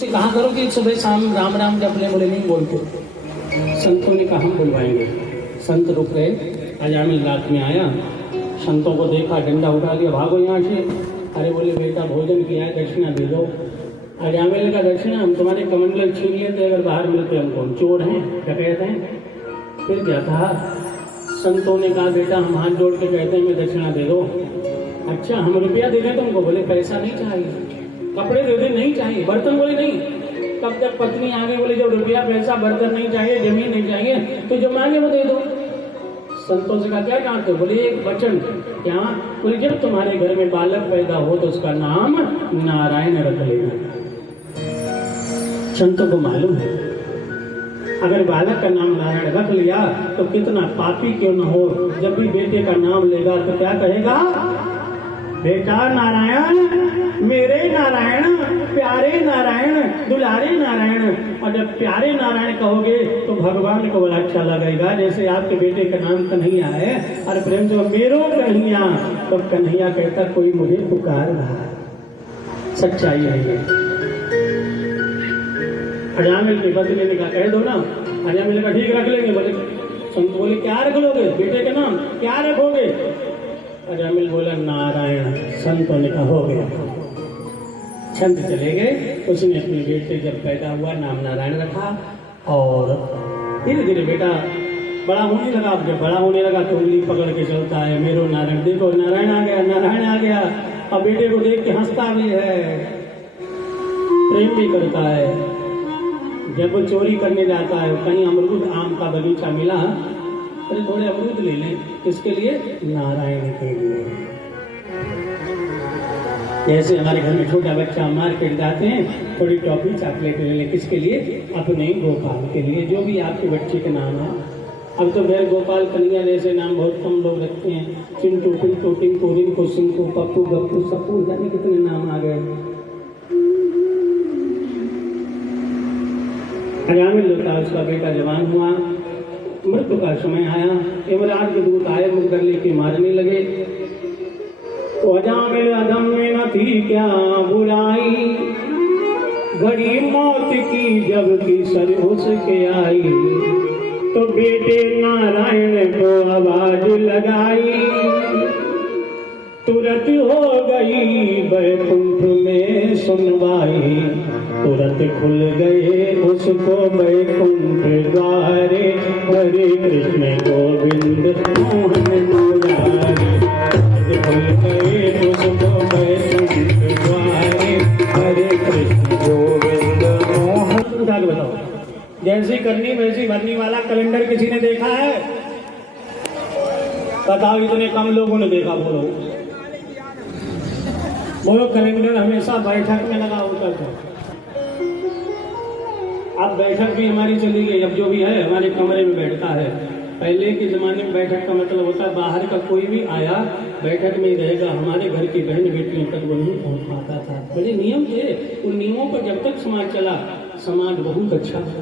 कहा करो कि सुबह शाम राम राम जप ले, बोले नहीं बोलते। संतों ने कहा हम बुलवाएंगे। संत रुक गए। अजामिल रात में आया, संतों को देखा, डंडा उठा दिया, भागो यहाँ से। अरे बोले बेटा भोजन किया है, दक्षिणा दे दो। अजामिल का दक्षिणा, हम तुम्हारे कमंडल छीन लेते अगर बाहर मिलते, हमको हम चोर हैं, डकैत हैं। फिर क्या कहा, संतों ने कहा बेटा हम हाथ जोड़ के कहते हैं मैं दक्षिणा दे दो। अच्छा हम रुपया दे दें तुमको? बोले पैसा नहीं चाहिए। कपड़े दे दे? नहीं चाहिए। बर्तन? बोले नहीं। तब तक पत्नी आगे बोले जब रुपया पैसा बर्तन नहीं चाहिए, जमीन नहीं चाहिए, तो जो मांगे वो दे दो। संतों से कहा क्या काटते हो? बोले एक वचन। क्या? बोले जब तुम्हारे घर में बालक पैदा हो तो उसका नाम नारायण रख लेना। संतों को मालूम है अगर बालक का नाम नारायण रख लिया तो कितना पापी क्यों न हो, जब भी बेटे का नाम लेगा तो क्या कहेगा? बेटा नारायण, मेरे नारायण, प्यारे नारायण, दुलारे नारायण। और जब प्यारे नारायण कहोगे तो भगवान को बड़ा अच्छा लगेगा। जैसे आपके बेटे का नाम कन्हैया है और प्रेम से मेरो कन्हैया, तो कन्हैया कहता कोई मुझे पुकार रहा। सच्चाई है ये। अजामिल के बदले ने कहा कह दो ना। अजामिल का ठीक रख लेंगे। बोले संत बोले क्या रख लोगे? बेटे का नाम क्या रखोगे? अजामिल बोला नारायण। संतों ने कहा हो गया। छंद चले गए। उसने अपने बेटे जब पैदा हुआ नाम नारायण रखा और धीरे धीरे बेटा बड़ा होने लगा। जब बड़ा होने लगा तो उंगली पकड़ के चलता है, मेरो नारायण, देखो नारायण आ गया, नारायण आ गया। अब बेटे को देख के हंसता भी है, प्रेम भी करता है। जब वो चोरी करने जाता है, कहीं अमरूद आम का बगीचा मिला, अरे थोड़े अमरूद ले लें। किसके लिए? नारायण के लिए। जैसे हमारे घर में छोटा बच्चा मार्केट जाते हैं, थोड़ी टॉफी चॉकलेट ले लें। किसके लिए? अपने गोपाल के लिए। जो भी आपके बच्चे के नाम है। अब तो खैर गोपाल कन्हैया जैसे नाम बहुत कम लोग रखते हैं। चिंटू, पिंटू, टिंकू, रिंकू, सिंकू, पप्पू, गप्पू, सप्पू, जाने कितने नाम आ गए। अजामिल होता उसका बेटा जवान हुआ, मृत्यु का समय आया, यमराज के दूत आए, मुकर लेके मारने लगे। तो अजामिल अधम में न थी क्या बुराई, घड़ी मौत की जब की सर उसके आई, तो बेटे नारायण को आवाज लगाई, तुरंत हो गई बैकुंठ में सुनवाई, तुरंत खुल गए उसको बैकुंठ द्वारे, हरे कृष्ण गोविंद मोहन मुरारे, खुल गए उसको बैकुंठ द्वारे, हरे कृष्ण गोविंद मोहन। उठा के बताओ, जैसी करनी वैसी भरनी वाला कैलेंडर किसी ने देखा है? बताओ, इतने कम लोगों ने देखा। बोलो वो कैलेंडर हमेशा बैठक में लगा होता था। अब बैठक भी हमारी चली गई। अब जो भी है हमारे कमरे में बैठता है। पहले के जमाने में बैठक का मतलब होता बाहर का कोई भी आया बैठक में ही रहेगा। हमारे घर की बहन बेटियों तक वो नहीं पहुंच पाता था। बड़े नियम थे। उन नियमों पर जब तक समाज चला, समाज बहुत अच्छा था।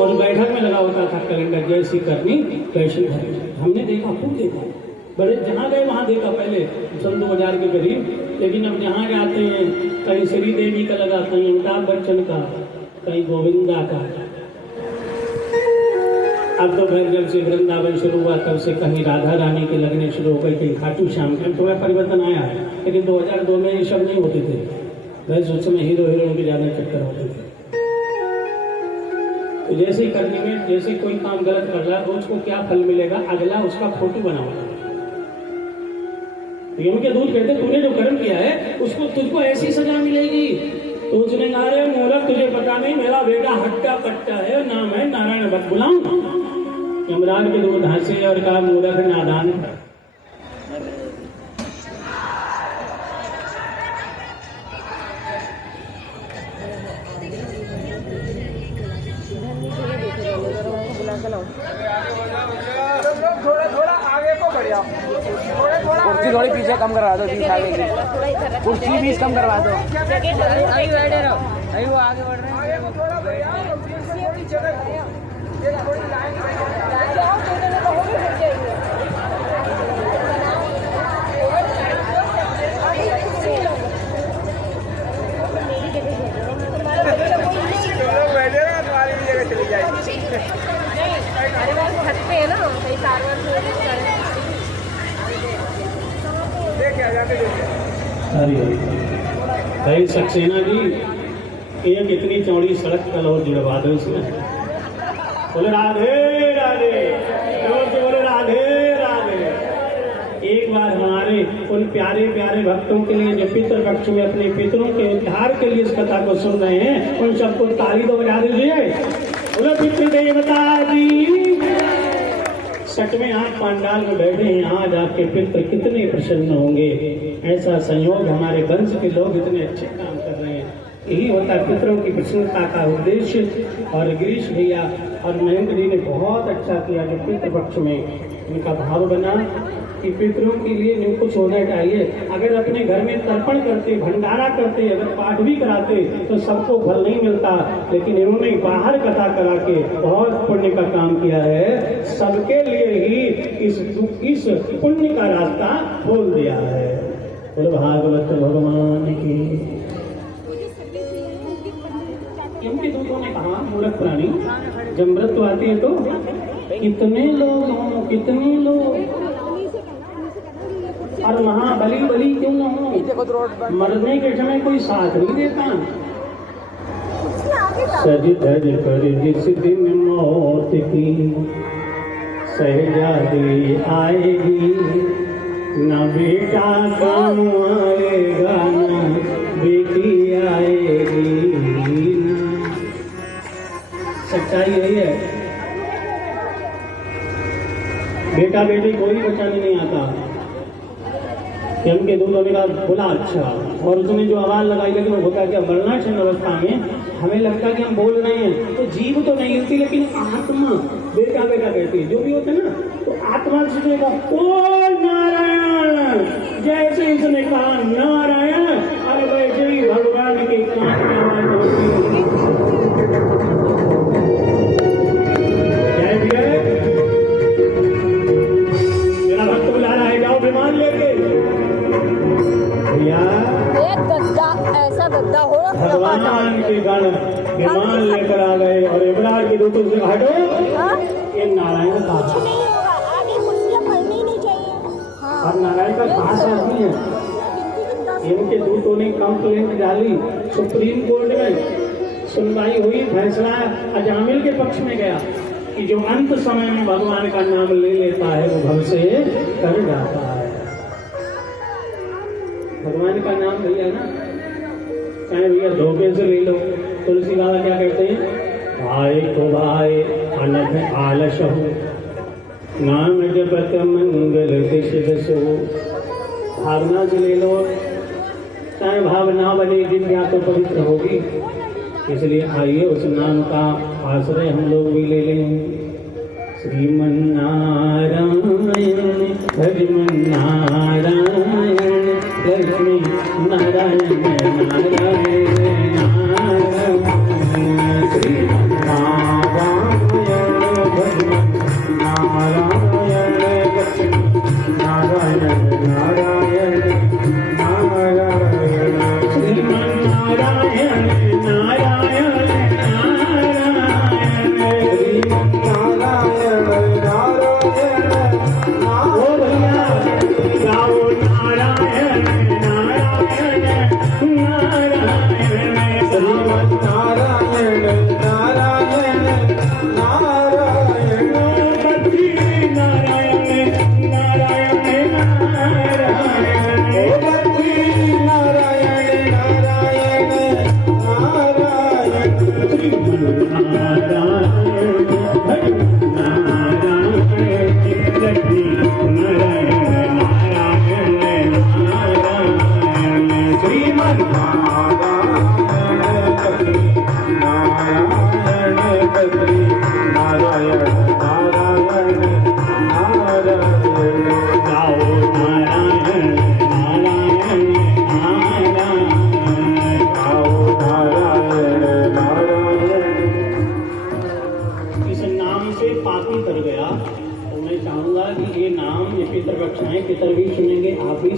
और बैठक में लगा होता था कैलेंडर, जैसी करनी वैसी भरनी। हमने देखा, खूब देखा। बड़े जहाँ गए वहाँ देखा। पहले सन 2000 के करीब। लेकिन अब जहाँ जाते हैं, कहीं श्री देवी का लगा, कहीं अमिताभ बच्चन का, कहीं गोविंदा का। अब तो फिर जब से वृंदावन शुरू हुआ तब से कहीं राधा रानी के लगने शुरू हो गए, कहीं खाटू श्याम के। थोड़ा परिवर्तन आया है, लेकिन 2002 में ये सब नहीं होते थे। वैसे उस समय हीरो हीरोइन के ज्यादा चक्कर होते थे। तो जैसे करने में, जैसे कोई काम गलत कर रहा है तो उसको क्या फल मिलेगा, अगला उसका फोटो बनाओ। यम के दूत कहते तूने जो कर्म किया है उसको तुझको ऐसी सजा मिलेगी। तो उसने कहा रे मूर्ख, तुझे पता नहीं मेरा बेटा हट्टा कट्टा है, नाम है नारायण, मत बुलाऊं। यमराज के दूत हंसे और कहा मूर्ख नादान, कुर्सी थोड़ी पीछे कम करवा दो, बीस आगे की कुर्सी 20 कम करवा दो। अभी बैठे रहो, अभी वो आगे बढ़ रहे हैं। भाई सक्सेना जी, एक इतनी चौड़ी सड़क कल और जुड़वा दो इसमें। बोले राधे राधे, जोर से बोले राधे राधे। एक बार हमारे उन प्यारे प्यारे भक्तों के लिए जो पितृ पक्ष में अपने पितरों के उद्धार के लिए इस कथा को सुन रहे हैं, उन सबको ताली तो बजा दीजिए। बोले पितृ देवता जी, सच में आप पंडाल में बैठे हैं, आज आपके पितृ कितने प्रसन्न होंगे। ऐसा संयोग, हमारे वंश के लोग इतने अच्छे काम कर रहे हैं। यही होता है पितरों की प्रसन्नता का उद्देश्य। और गिरीश भैया और महेंद्र जी ने बहुत अच्छा किया जो पितृ पक्ष में उनका भाव बना कि पितरों के लिए जो कुछ होना चाहिए। अगर अपने घर में तर्पण करते, भंडारा करते, अगर पाठ भी कराते तो सबको फल नहीं मिलता, लेकिन इन्होंने बाहर कथा करा के बहुत पुण्य का काम किया है। सबके लिए ही इस पुण्य का रास्ता खोल दिया है। बोलो भागवत भगवान की। इनके दूतों ने कहा, मूर्ख प्राणी, जब मृत्यु आती है तो कितने लोग हों, कितने लोग, और महाबली बली क्यों न हो, मरने के समय कोई साथ नहीं देता। सज धज कर जिस दिन मौत की सहजादी आएगी, न बेटा काम आएगा न बेटी आएगी। सच्चाई यही है, बेटा बेटी कोई बचाने नहीं आता। कि उनके दूधों ने कहा, बोला अच्छा, और उसने जो आवाज लगाई, लेकिन वो होता क्या, वर्णाक्षण अवस्था में हमें लगता है कि हम बोल रहे हैं तो जीव तो नहीं होती, लेकिन आत्मा बेटा बेटा कहती है। जो भी होते ना, तो आत्मा से कहा ओ नारायण, जैसे इसने कहा नारायण, और वैसे ही भगवान के कान में आवाज होती है। मेरा भक्त बुला रहा है, जाओ विमान लेके। एक गद्दा, ऐसा गद्दा हो भगवान के गण विमान लेकर आ गए और इब्राहिम के दूतों से हटो, ये नारायण का कुछ नहीं होगा, आगे कुर्सियां पढ़नी नहीं चाहिए। और नारायण का खास आदमी है। इनके दूतों ने कंप्लेंट डाली सुप्रीम कोर्ट में, सुनवाई हुई, फैसला अजामिल के पक्ष में गया कि जो अंत समय में भगवान का नाम ले लेता है वो भव से कर जाता है। भगवान का नाम भैया ना, चाहे भैया धोखे से ले लो। तुलसी बाबा क्या कहते हैं, भाई को भाई अनघ आलस हो, नाम जपत मंगल दिश दसो। भावना से ले लो, चाहे भावना बने जिज्ञा तो पवित्र होगी। इसलिए आइए उस नाम का आश्रय हम लोग भी ले लें। श्रीमन नारायण भजमन नारायण, लक्ष्मी नारायण नारायण नारायण, श्रीमन नारायण भजमन नारायण, लक्ष्मी नारायण नारायण नारायण, श्रीमन नारायण नारायण नारायण, श्रीमन नारायण नारायण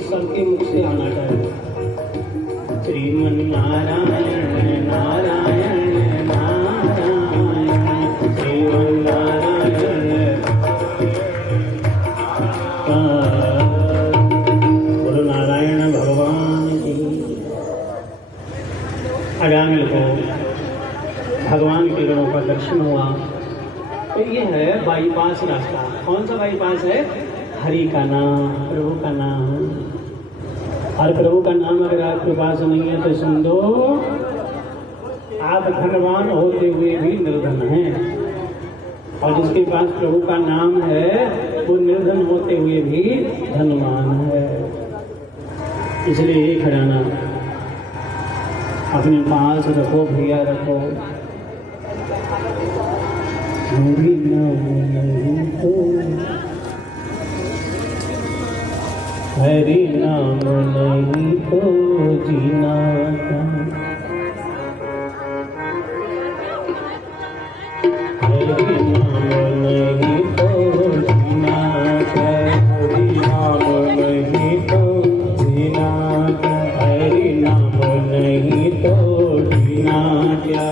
सबके मुख से आना चाहिए। श्रीमन नारायण नारायण नारायण, श्रीमन नारायण। गुरु नारायण भगवान की अजामिल को भगवान के गणों का दर्शन हुआ। तो ये है बाईपास रास्ता। कौन सा बाईपास है? हरि का नाम, प्रभु का नाम। और प्रभु का नाम अगर आपके पास नहीं है तो सुन दो, आप धनवान होते हुए भी निर्धन हैं। और जिसके पास प्रभु का नाम है वो निर्धन होते हुए भी धनवान है। इसलिए ये खजाना अपने पास रखो भैया, रखो। हरि नाम नहीं तो, हरि नाम नहीं तो जीना का। हरि नाम नहीं तो जीना का, हरि नाम नहीं तो जीना का, हरि नाम नहीं तो जीना क्या।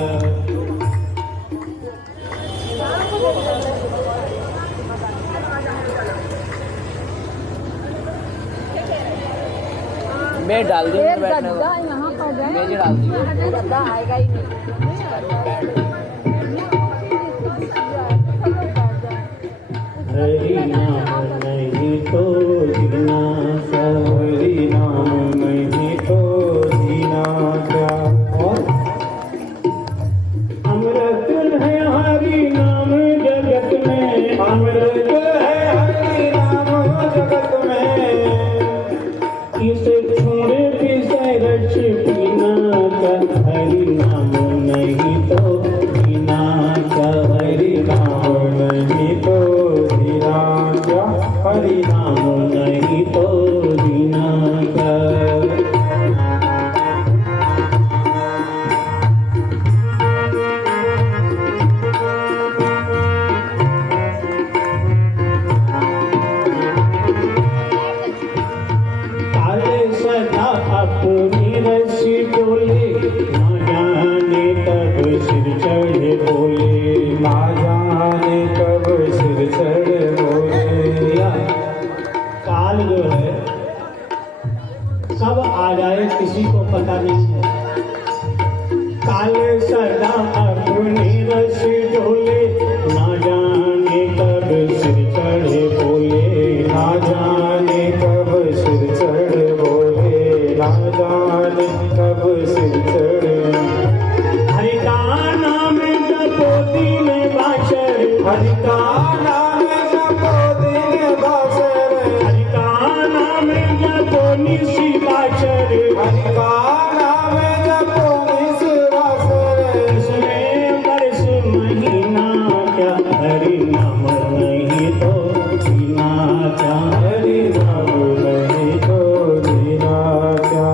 मैं डाल दूँ बैठने को, यहाँ पर है, मेज डाल दूँ। गद्दा आएगा ही नहीं। हरि नाम नहीं तो जीना का, हरि नाम नहीं तो जीना क्या। अमृत है हरि नाम जगत में, अमृत है हरि नाम जगत में। इसे छोड़े पिसे रच पीना का, हरि नाम नहीं तो जीना का, हरि नाम नहीं तो जीना का, हरि नाम नहीं तो जीना का। अपनी रस्सी डोले, ना जाने कब सिर चढ़े बोले, ना जाने कब सिर चढ़े बोले। काल जो है सब आ जाए किसी को पता नहीं है। काल सदा अपनी रस्सी डोले, ना जाने कब सिर चढ़े बोले, ना जाने कब सिर चढ़े बोले, ना जाने कब सिर चढ़े। हरि का नाम जपो दिन बाशर, हरि का नाम जपो दिन बाशर, हरि का नाम जपो निशि बाशर, हरि का नाम जपो निशि बाशर। इसमें बरस महीना क्या, हरि नाम नहीं तो जीना क्या, हरि नाम नहीं तो जीना क्या।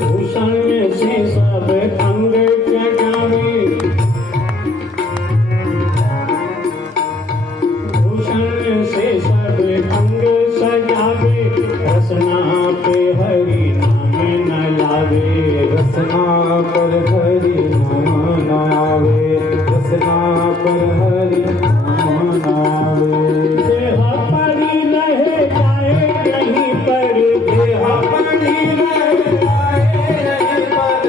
भूषण से सब अंग सजावे, भूषण से सब अंग सजावे, रसना पे हरि नाम न लावे, रसना पर हरि नाम न आवे, रसना पर हरि नाम न आवे। देह पड़ी रहे जाए कहीं पर, देह पड़ी रहे जाए कहीं पर,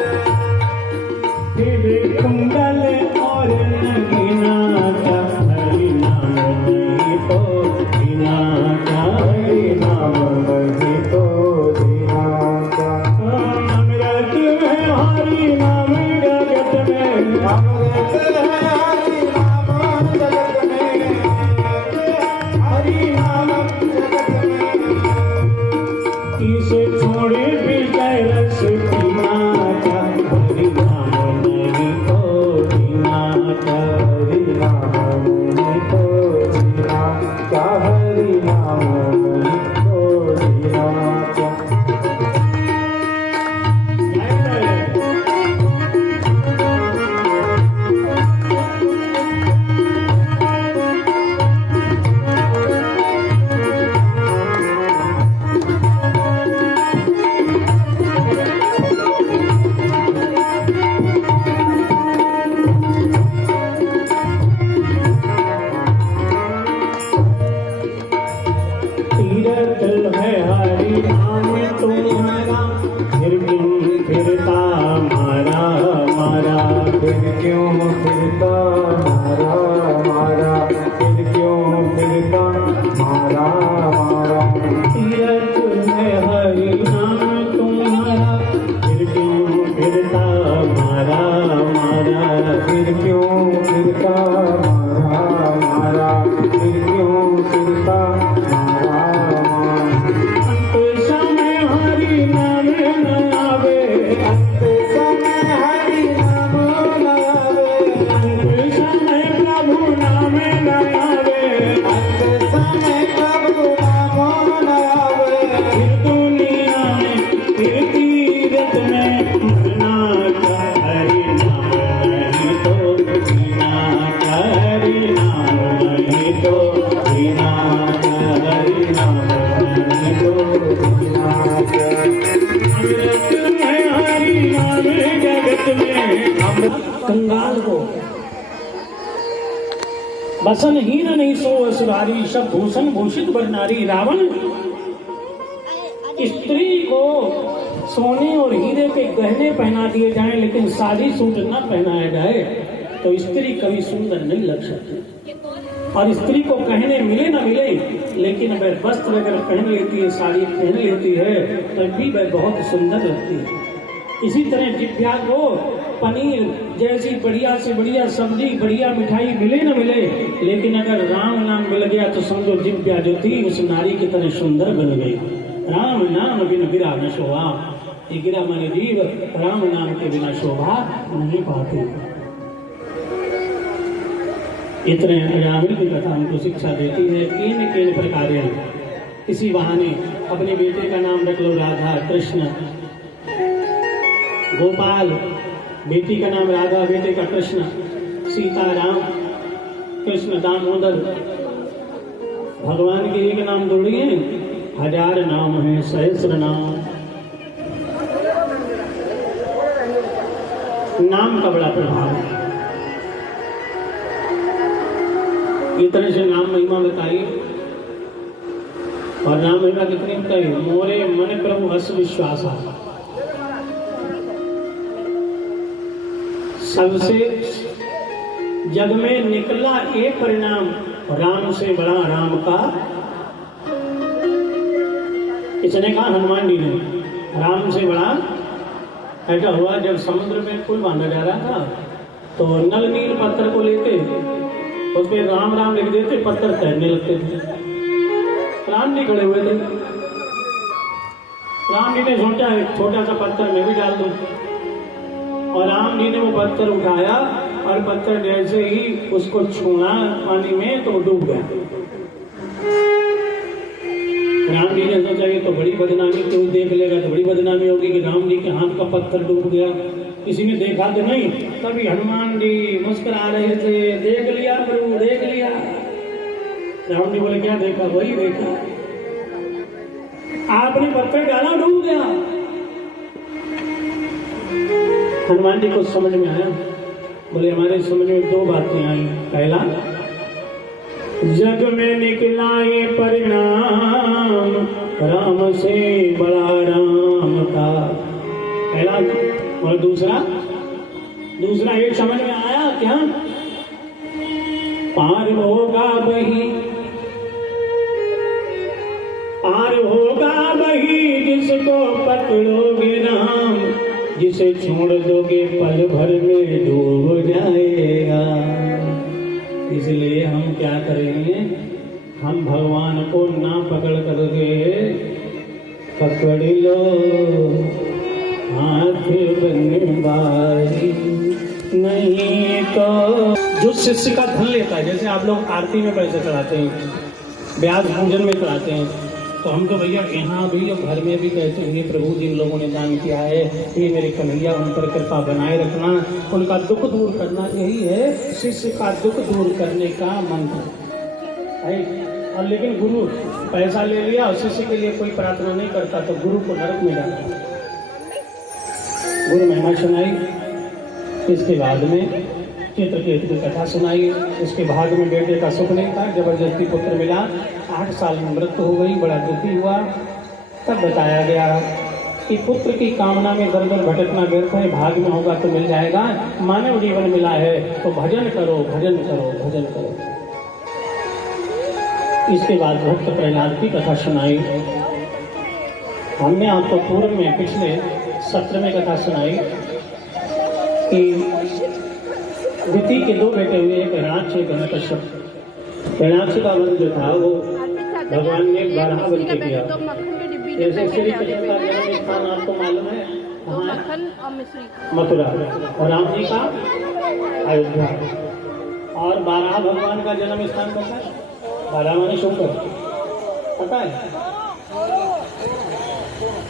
फिर कुंडल और नगीना का, हरि नाम नहीं तो जीना का, हरि नाम नहीं तो जीना का। अमृत है हरि नाम जगत में, अमृत है हरि नाम जगत में। फिरता मारा मारा, तीरथ में हरि नाम तुम्हारा, फिर क्यों फिरता मारा मारा, फिर क्यों फिरता मारा मारा, फिर क्यों फिरता मारा मारा। अंत समय हरि नाम न आवे, अंत समय हरि नाम न आवे, अंत समय प्रभु नाम न आवे, अंत समय प्रभु नाम न आवे। फिर दुनिया में फिर तीरथ में मरना का हरि नाम नहीं तो जीना का हरि नाम नहीं तो जीना का हरि नाम नहीं तो जीना का। अमृत में हरि नाम जगत में अमृत। कंगाल को बसन हीन नहीं सो असुरारी, सब भूषण भूषित वर नारी। रावण स्त्री को सोने और हीरे के गहने पहना दिए जाएं लेकिन सादी सूट न पहनाया जाए तो स्त्री कभी सुंदर नहीं लग सकती। और स्त्री को कहने मिले न मिले लेकिन वह वस्त्र अगर पहन लेती है, साड़ी पहन लेती है, तब भी वह बहुत सुंदर लगती है। इसी तरह दिव्या को पनीर जैसी बढ़िया से बढ़िया सब्जी, बढ़िया मिठाई मिले न मिले, लेकिन अगर राम नाम मिल गया तो समझो दिव्या जो थी उस नारी की तरह सुंदर बन गई। राम नाम बिन गिरा न शोभा, ये गिरा माने जीव राम नाम के बिना शोभा नहीं पाते। इतने अजामिल की कथा हमको शिक्षा देती है किन किन प्रकार किसी बहाने अपने बेटे का नाम रख लो राधा कृष्ण गोपाल, बेटी का नाम राधा, बेटे का कृष्ण, सीता राम, कृष्ण दामोदर। भगवान के एक नाम थोड़ी है, 1000 नाम है, सहस्र नाम। नाम का बड़ा प्रभाव है। ये तरह से नाम महिमा बताई। और नाम महिमा कितनी बताई? मोरे मन प्रभु हस विश्वासा। सबसे जग में निकला एक परिणाम, राम से बड़ा राम का। इसने कहा हनुमान जी ने, राम से बड़ा। ऐसा हुआ जब समुद्र में पुल बांधा जा रहा था तो नल नील पत्थर को लेते उस पर राम राम लिख देते, पत्थर तैरने लगते थे। राम जी खड़े हुए थे। राम जी ने सोचा एक छोटा सा पत्थर मैं भी डाल दूं, और राम जी ने वो पत्थर उठाया और पत्थर जैसे ही उसको छुआ पानी में तो डूब गया। राम जी ने सोचा ये तो बड़ी बदनामी, कोई देख लेगा तो बड़ी बदनामी होगी कि राम जी के हाथ का पत्थर डूब गया। किसी ने देखा तो नहीं। तभी हनुमान जी मुस्कुरा रहे थे, देख लिया प्रभु देख लिया। राम जी बोले क्या देखा? वही देखा, आपने पत्थर डाला डूब गया। हनुमान जी को समझ में आया। बोले हमारे समझ में 2 बातें आई। पहला, जग में निकला ये परिणाम, राम से बड़ा राम का। पहला। और दूसरा एक समझ में आया क्या? पार होगा वही जिसको पकड़ोगे राम, जिसे छोड़ दोगे पल भर में डूब जाएगा। इसलिए हम क्या करेंगे? हम भगवान को ना पकड़ करके पकड़ लो हाथ बनवाई, नहीं तो जो शिष्य का धन लेता है, जैसे आप लोग आरती में पैसे चढ़ाते हैं, ब्याज पूजन में चढ़ाते हैं, तो हम तो भैया यहाँ भी घर में भी कहते हैं प्रभु जिन लोगों ने दान किया है ये मेरे कन्हैया उन पर कृपा बनाए रखना, उनका दुख दूर करना। यही है शिष्य का दुख दूर करने का मंत्र है। और लेकिन गुरु पैसा ले लिया और शिष्य के लिए कोई प्रार्थना नहीं करता तो गुरु को नरक में डालता। गुरु महिमा सुनाई, इसके बाद में चित्रकेतु की कथा सुनाई। उसके भाग में बेटे का सुख नहीं था, जबरदस्ती पुत्र मिला, 8 साल में मृत्यु हो गई, बड़ा दुखी हुआ। तब बताया गया कि पुत्र की कामना में दर दर भटकना व्यर्थ है, भाग में होगा तो मिल जाएगा। मानव जीवन मिला है तो भजन करो भजन करो भजन करो। इसके बाद भक्त प्रहलाद की कथा सुनाई। हमने आपको पूर्व में पिछले सत्र में कथा सुनाई कि दिति के दो बेटे हुए, एक हिरण्याक्ष एक हिरण्यकश्यप। हिरण्याक्ष का वध जो था वो भगवान ने 12 बन के किया। जैसे श्री कृष्ण का जन्म स्थान आपको मालूम है मथुरा, और राम जी का अयोध्या, और 12 भगवान का जन्म स्थान पता है? 12 माने शंकर, पता है?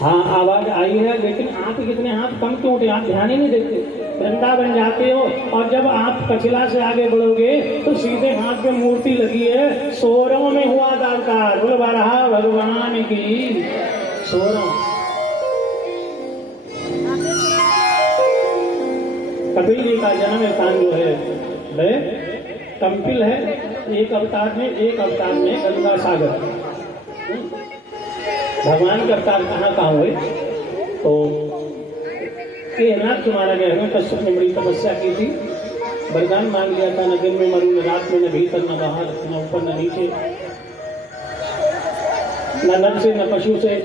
हाँ, आवाज आई है, लेकिन आप कितने हाथ कम क्यों उठे? आप ध्यान ही नहीं देते। वृंदावन जाते हो और जब आप कचला से आगे बढ़ोगे तो सीधे हाथ पे मूर्ति लगी है, सोरों में हुआ दावकार। बोल बारहा भगवान की सोरों। कपिल जी का जन्म स्थान जो है कंपिल है। एक अवतार में गंगा सागर। भगवान के अवतार कहाँ हुए? तो हिरण्याक्ष मारा गया। हिरण्यकश्यप ने बड़ी तपस्या की थी, वरदान मांग लिया था, न दिन में मरूं, न रात में, न भीतर न बाहर, न ऊपर न नीचे, न नर से न पशु से,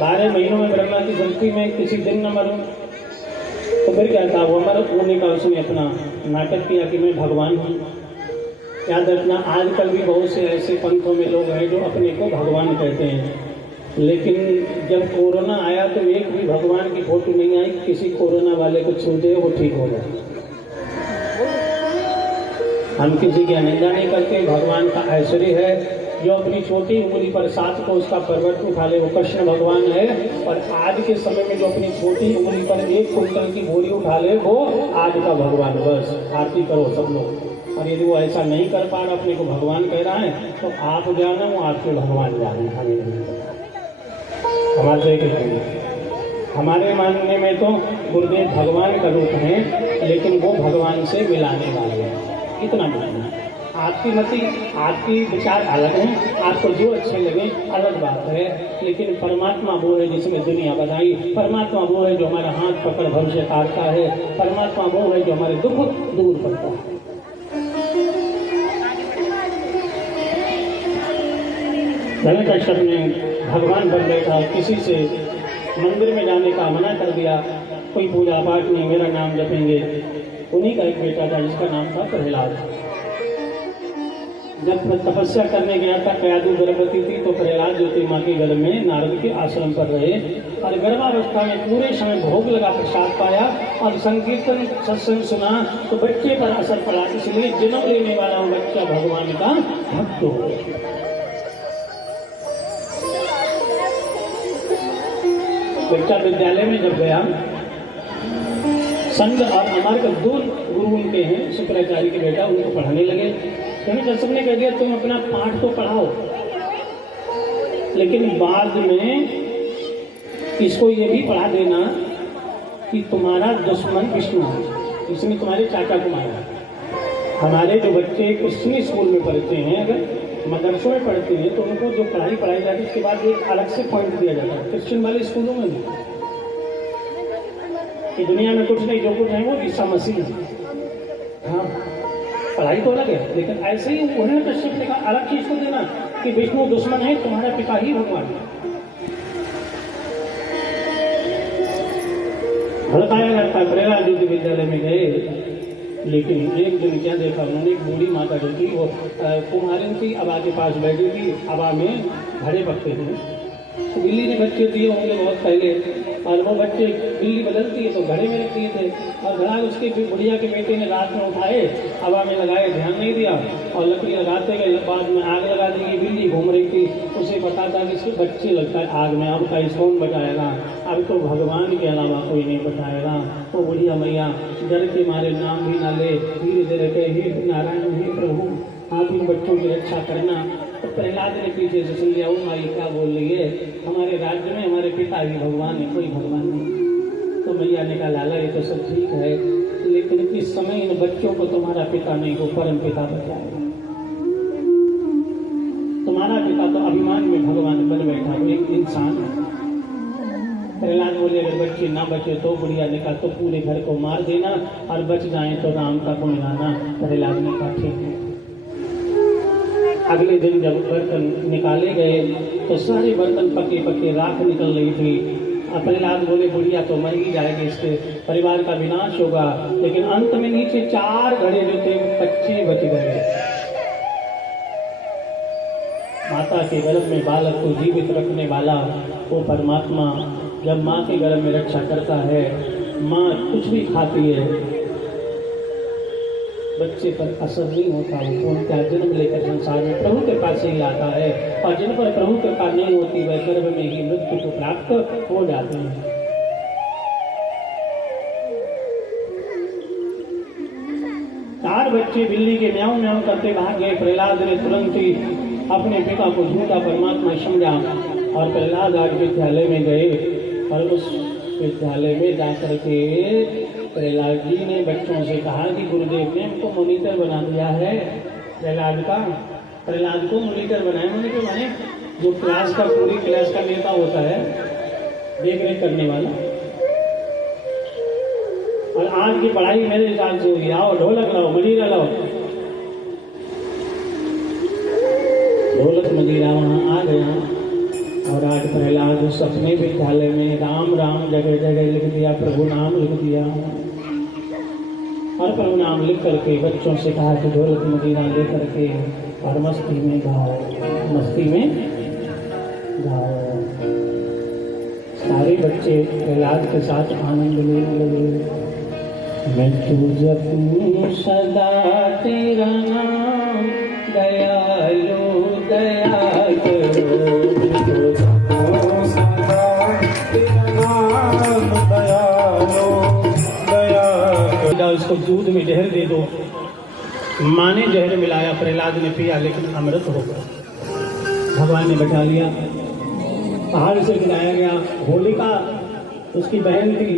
12 महीनों में ब्रह्मा की सृष्टि में किसी दिन न मरूं। तो फिर क्या था? वो अमर होने का उसने अपना नाटक किया कि मैं भगवान हूँ। याद रखना, आजकल भी बहुत से ऐसे पंथों में लोग हैं जो अपने को भगवान कहते हैं, लेकिन जब कोरोना आया तो एक भी भगवान की फोटो नहीं आई। किसी कोरोना वाले को छू दे वो ठीक हो जाए। हम किसी की निंदा नहीं करते। भगवान का ऐश्वर्य है, जो अपनी छोटी उंगली पर 7 को उसका पर्वत उठा ले वो कृष्ण भगवान है। और आज के समय में जो अपनी छोटी उंगली पर 1 कुंटल की बोरी उठा ले वो आज का भगवान। बस आरती करो सब लोग। और यदि वो ऐसा नहीं कर पा रहा, अपने को भगवान कह रहा है, तो आप जाना, वो आपके भगवान जाने। हमारे मानने में तो गुरुदेव भगवान का रूप है, लेकिन वो भगवान से मिलाने वाले हैं, इतना मानना है। आपकी मति, आपकी विचार अलग हैं, आपको जो अच्छे लगे अलग बात है, लेकिन परमात्मा वो है जिसमें दुनिया बनाई। परमात्मा वो है जो हमारा हाथ पकड़ भविष्य काटता है। परमात्मा वो है जो हमारे दुख दूर करता है। हिरण्यकश्यप ने भगवान बन बैठा, किसी से मंदिर में जाने का मना कर दिया, कोई पूजा पाठ नहीं, मेरा नाम जपेंगे। उन्हीं का एक बेटा था जिसका नाम था प्रहलाद। जब तपस्या करने गया था, कयादु गर्भवती थी, तो प्रहलाद जो थी माँ के घर में नारद के आश्रम पर रहे, और गर्भावस्था में पूरे समय भोग लगा प्रसाद पाया और संकीर्तन सत्संग सुना, तो बच्चे पर असर पड़ा। इसलिए जन्म लेने वाला वो बच्चा भगवान का भक्त हो गया। बच्चा विद्यालय में जब गया, संघ और अमार्ग 2 गुरु उनके हैं, शुक्राचार्य के बेटा, उनको पढ़ाने लगे। हिरण्यकश्यप ने कह दिया तुम अपना पाठ तो पढ़ाओ, लेकिन बाद में इसको ये भी पढ़ा देना कि तुम्हारा दुश्मन विष्णु है, इसने तुम्हारे चाचा को मारा। हमारे जो बच्चे क्रिश्चियन स्कूल में पढ़ते हैं, अगर मदरसों में पढ़ते हैं, तो उनको जो पढ़ाई जाती है उसके बाद एक अलग से पॉइंट दिया जाता है। क्रिश्चियन वाले स्कूलों में भी कि दुनिया में कुछ नहीं, जो कुछ है वो ईसा मसीह है। हाँ, पढ़ाई तो अलग है, लेकिन ऐसे ही उन्होंने कश्यप ने कहा अलग चीज को देना कि विष्णु दुश्मन है, तुम्हारा पिता ही भगवान है। भड़काया जाता है। प्रहलाद जी विद्यालय में गए, लेकिन एक दिन क्या देखा उन्होंने, एक बूढ़ी माता जो थी वो कुम्हारिन थी, अबा के पास बैठी थी, अबा में घड़े पकते थे। तो बिल्ली ने बच्चे दिए होंगे बहुत पहले, और वो बच्चे बिल्ली बदलती है तो घड़े में रख दिए थे, और घड़ा उसके बुढ़िया के बेटे ने रात में उठाए, हवा में लगाए, ध्यान नहीं दिया, और लकड़ी लगाते गए, बाद में आग लगा दी। बिल्ली घूम रही थी, उसे पता था कि इसके बच्चे लगता है आग में, अब का कौन बचाएगा? अब तो भगवान के अलावा कोई नहीं बचाएगा। तो बुढ़िया मैया डर के मारे नाम भी ना ले, धीरे धीरे कहे हे नारायण, हे प्रभु, आप इन बच्चों की रक्षा करना। तो प्रहलाद ने पीछे से सुन लिया, वो माई क्या बोल रही है, हमारे राज्य में हमारे पिता ही भगवान है, कोई भगवान नहीं। तो मैया ने कहा लाला ये तो सब ठीक है, लेकिन इस समय इन बच्चों को तुम्हारा पिता नहीं, को परम पिता बचाएगा। तुम्हारा पिता तो अभिमान में भगवान बन बैठा, वो एक इंसान है। प्रहलाद बोले अगर बच्चे ना बचे तो, बुढ़िया ने कहा तो पूरे घर को मार देना, और बच जाए तो राम का गुण गाना। प्रहलाद ने कहा ठीक है। अगले दिन जब बर्तन निकाले गए तो सारे बर्तन पके पके राख निकल रही थी। प्रहलाद बोले बुढ़िया तो मर ही जाएगी, इसके परिवार का विनाश होगा। लेकिन अंत में नीचे 4 घड़े जो थे कच्चे बच गए। माता के गर्भ में बालक को जीवित रखने वाला वो परमात्मा जब माँ के गर्भ में रक्षा करता है, माँ कुछ भी खाती है, बच्चे पर असर नहीं होता। वो उनका जन्म लेकर संसार में प्रभु के पास से ही आता है, और जिन पर प्रभु कृपा नहीं होती वह गर्भ में ही मृत्यु को प्राप्त हो जाते हैं। 4 बच्चे बिल्ली के म्याऊं म्याऊं करते भाग गए। प्रहलाद ने तुरंत ही अपने पिता को झूठा परमात्मा समझा और प्रहलाद आज विद्यालय में गए, और उस विद्यालय में जाकर के प्रहलाद जी ने बच्चों से कहा कि गुरुदेव ने हमको मॉनिटर बना दिया है। प्रहलाद को मॉनिटर बनाया। मॉनिटर माने जो क्लास का, पूरी क्लास का नेता होता है, देख रेख करने वाला। और आज की पढ़ाई मेरे हिसाब से हुई। आओ ढोलक लाओ, मजीरा लाओ। ढोलक मजीरा वहाँ आ गया, और आज प्रहलाद उस अपने विद्यालय में राम राम जगह जगह लिख दिया, प्रभु नाम लिख दिया। और प्रभु नाम लिख करके बच्चों से कहा कि ढोलक मजीरा ले करके और मस्ती में गाओ, मस्ती में गाओ। सारे बच्चे प्रहलाद के साथ आनंद लेने लगे। मैं तू जपूं सदा तेरा नाम, दयालु दयालु। उसको दूध में जहर दे दो। माँ ने जहर मिलाया, प्रहलाद ने पिया, लेकिन अमृत हो गया। भगवान ने बचा लिया। पहाड़ से गिराया गया। होलिका उसकी बहन थी,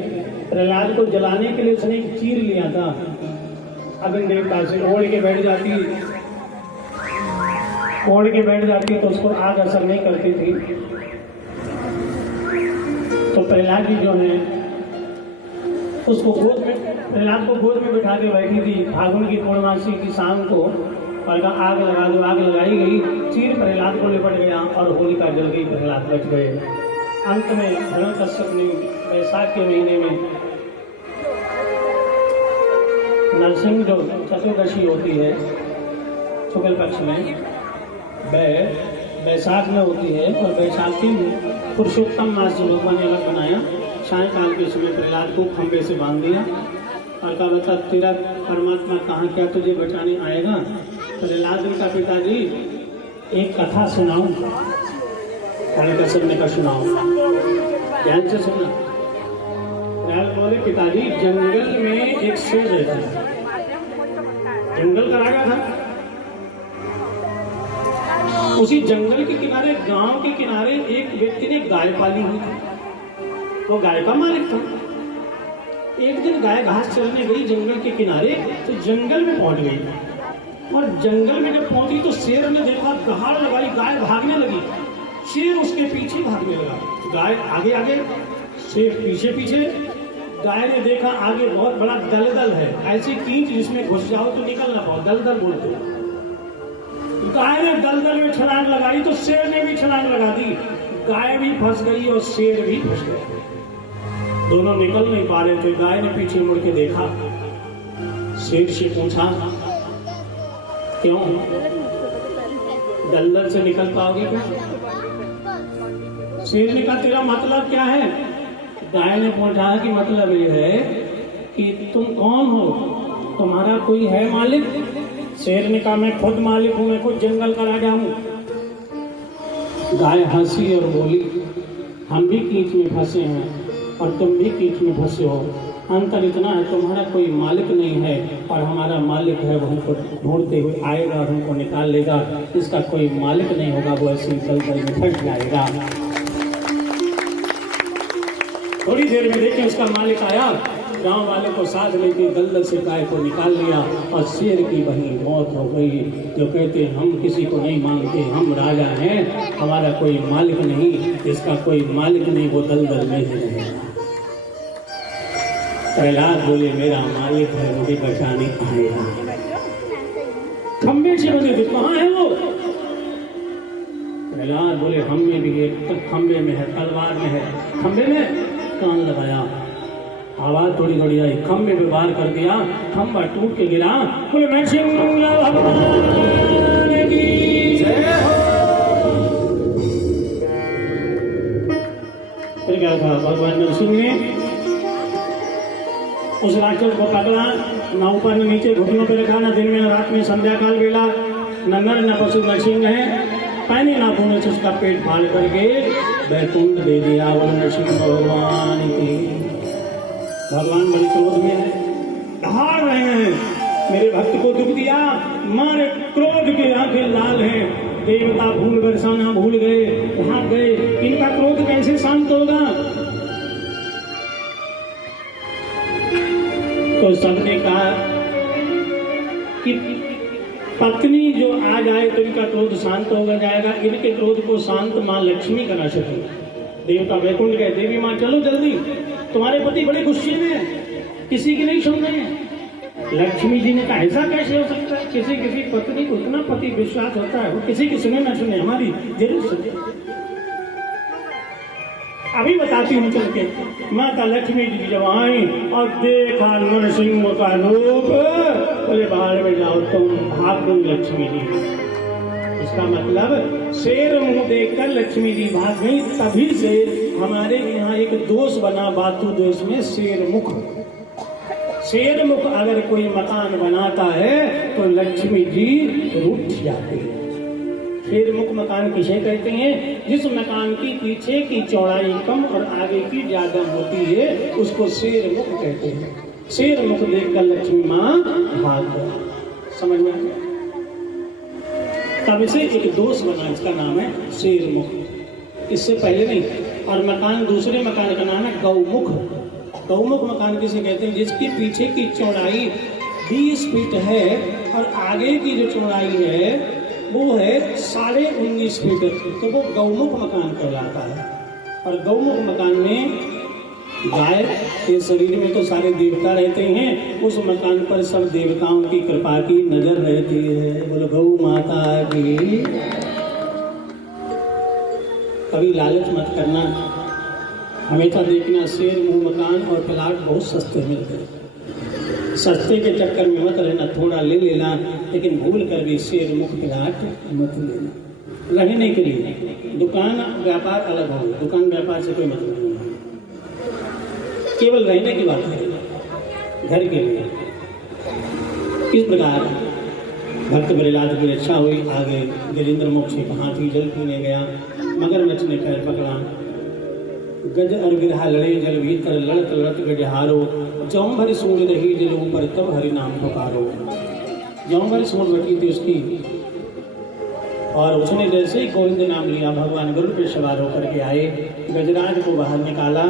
प्रहलाद को जलाने के लिए उसने चीर लिया था अग्नि देवता से। ओढ़ के बैठ जाती तो उसको आग असर नहीं करती थी। तो प्रहलाद जी जो है उसको प्रहलाद को गोद में बिठा के बैठी थी। फागुन की पूर्णमासी की शाम को और आग लगा दो, आग लगाई गई। चीर प्रहलाद को लिपट गया और होलिका जल गई, प्रहलाद बच गए। अंत में हिरण्यकश्यप ने वैशाख के महीने में नरसिंह जो चतुर्दशी होती है शुक्ल पक्ष में, वैशाख में होती है, और वैशाखी में पुरुषोत्तम मास जो लोगों ने अलग बनाया, सायकाल के समय प्रहलाद को खंभे से बांध दिया और कहा बता तेरा परमात्मा कहाँ, क्या तुझे बचाने आएगा। प्रहलाद ने कहा पिताजी एक कथा सुनाऊं। हिरण्यकश्यप ने कहा सुनाओ, ध्यान से सुनना। प्रहलाद बोले पिताजी जंगल में एक शेर रहता है, जंगल का राजा था। उसी जंगल के किनारे, गांव के किनारे एक व्यक्ति ने गाय पाली हुई थी। वो गाय का मालिक था। एक दिन गाय घास चरने गई जंगल के किनारे, तो जंगल में पहुंच गई। और जंगल में जब पहुंची तो शेर ने देखा, दहाड़ लगाई, गाय भागने लगी। शेर उसके पीछे भागने लगा। गाय आगे आगे, शेर पीछे पीछे। गाय ने देखा आगे बहुत बड़ा दलदल है, ऐसी कीच जिसमें घुस जाओ तो निकल ना पाओ, दलदल बोलते हैं। गाय ने दलदल में छलांग लगाई तो शेर ने भी छलांग लगा दी। गाय भी फंस गई और शेर भी फंस गया। दोनों निकल नहीं पा रहे थे। गाय ने पीछे मुड़ के देखा, शेर से पूछा क्यों, दलदल से निकल पाओगे क्या? शेर ने कहा तेरा मतलब क्या है? गाय ने पूछा कि मतलब ये है कि तुम कौन हो, तुम्हारा कोई है मालिक? शेर ने कहा मैं खुद मालिक हूं, मैं खुद जंगल का राजा हूं। गाय हंसी और बोली हम भी कीच में फंसे हैं और तुम भी कीच में फंसे हो। अंतर इतना है तुम्हारा कोई मालिक नहीं है और हमारा मालिक है, वो हमको ढूंढते हुए आएगा और हमको निकाल लेगा। इसका कोई मालिक नहीं होगा, वो ऐसे ही दलदल में फंस जाएगा। थोड़ी देर में देखें उसका मालिक आया, गांव वाले को साथ लेके दलदल से गाय को निकाल लिया और शेर की वही मौत हो गई। जो कहते हम किसी को नहीं मानते, हम राजा हैं, हमारा कोई मालिक नहीं, इसका कोई मालिक नहीं, वो दलदल में ही रहेगा। प्रहलाद बोले मेरा मालिक है, मुझे बचाने आएगा। खंबे से बने थे, कहाँ है वो? प्रहलाद बोले हम में भी एक खंबे में है, तलवार में है। खंबे में कान लगाया, आवाज थोड़ी थोड़ी आई, खंबे पे वार कर दिया, खंबा टूट के गिरा। बोले नरसिंह भगवान की जय हो। फिर क्या था, भगवान नरसिंह ने उस राक्षस को पकड़ा, ना ऊपर न नीचे घुटनों पे रखा, ना दिन में न रात में, संध्या काल वेला, न नर न पशु नरसिंह है, पैनी ना पुण्य से उसका पेट फाड़ करके बैकुंठ दे दिया। बोले नरसिंह भगवान की। भगवान बड़े क्रोध में है, दहाड़ रहे हैं, मेरे भक्त को दुख दिया, मारे क्रोध के आंखें लाल हैं। देवता भूल बरसाना भूल गए, भाग गए, इनका क्रोध कैसे शांत होगा। तो सबने कहा कि पत्नी जो आ जाए तो इनका क्रोध शांत हो जाएगा, इनके क्रोध को शांत माँ लक्ष्मी करा सके। देवता वैकुंठ गए, देवी माँ चलो जल्दी, तुम्हारे पति बड़े गुस्से में हैं, किसी की नहीं सुन रहे हैं। लक्ष्मी जी ने कहा ऐसा कैसे हो सकता है, किसी किसी पत्नी को इतना पति विश्वास होता है, वो किसी की सुने ना सुने, हमारी जरूर सुने। अभी बताती हूँ चल के। माता लक्ष्मी जी जब आई और देखा नरसिंह का रूप, बोले बाहर में जाओ तुम, भाग गई लक्ष्मी जी। इसका मतलब शेर मुंह देखकर लक्ष्मी जी भाग गई। तभी से हमारे यहाँ एक दोष बना, बातु देश में शेर मुख। शेर मुख अगर कोई मकान बनाता है तो लक्ष्मी जी रूठ जाती है। शेर मुख मकान किसे कहते हैं, जिस मकान की पीछे की चौड़ाई कम और आगे की ज्यादा होती है उसको शेर मुख कहते हैं। शेर मुख देखकर लक्ष्मी माँ भाग गई। समझ में आया? तब से एक दोष बना, इसका नाम है शेर मुख, इससे पहले नहीं। और मकान, दूसरे मकान का नाम है गौमुख। गौमुख मकान किसे कहते हैं, जिसकी पीछे की चौड़ाई 20 फीट है और आगे की जो चौड़ाई है वो है 19.5 फीट, तो वो गौमुख मकान कहलाता है। और गौमुख मकान में गाय के शरीर में तो सारे देवता रहते हैं, उस मकान पर सब देवताओं की कृपा की नजर रहती है। बोलो गौ माता की। कभी लालच मत करना, हमेशा देखना शेर मुंह मकान और प्लाट बहुत सस्ते मिलते हैं। सस्ते के चक्कर में मत रहना, थोड़ा ले लेना, लेकिन भूल कर भी शेर मुख प्लाट मत लेना। रहने के लिए दुकान व्यापार अलग हो, दुकान व्यापार से कोई मतलब नहीं है, केवल रहने की बात है, घर के लिए। इस प्रकार भक्त प्रहलाद की रक्षा हुई। आगे गिरिंद्र मुख से हाथी जल पीने गया, मगरमच्छ ने पैर पकड़ा, गज और गिरहा लड़े जल भीतर, लड़त लड़त गजहारो, जौं भरी सूंड रही जल ऊपर तब हरि नाम पुकारो। जौं भरी सूंड बटी थी उसकी, और उसने जैसे ही गोविंद नाम लिया, भगवान गरुड़ पे सवार होकर के आए, गजराज को बाहर निकाला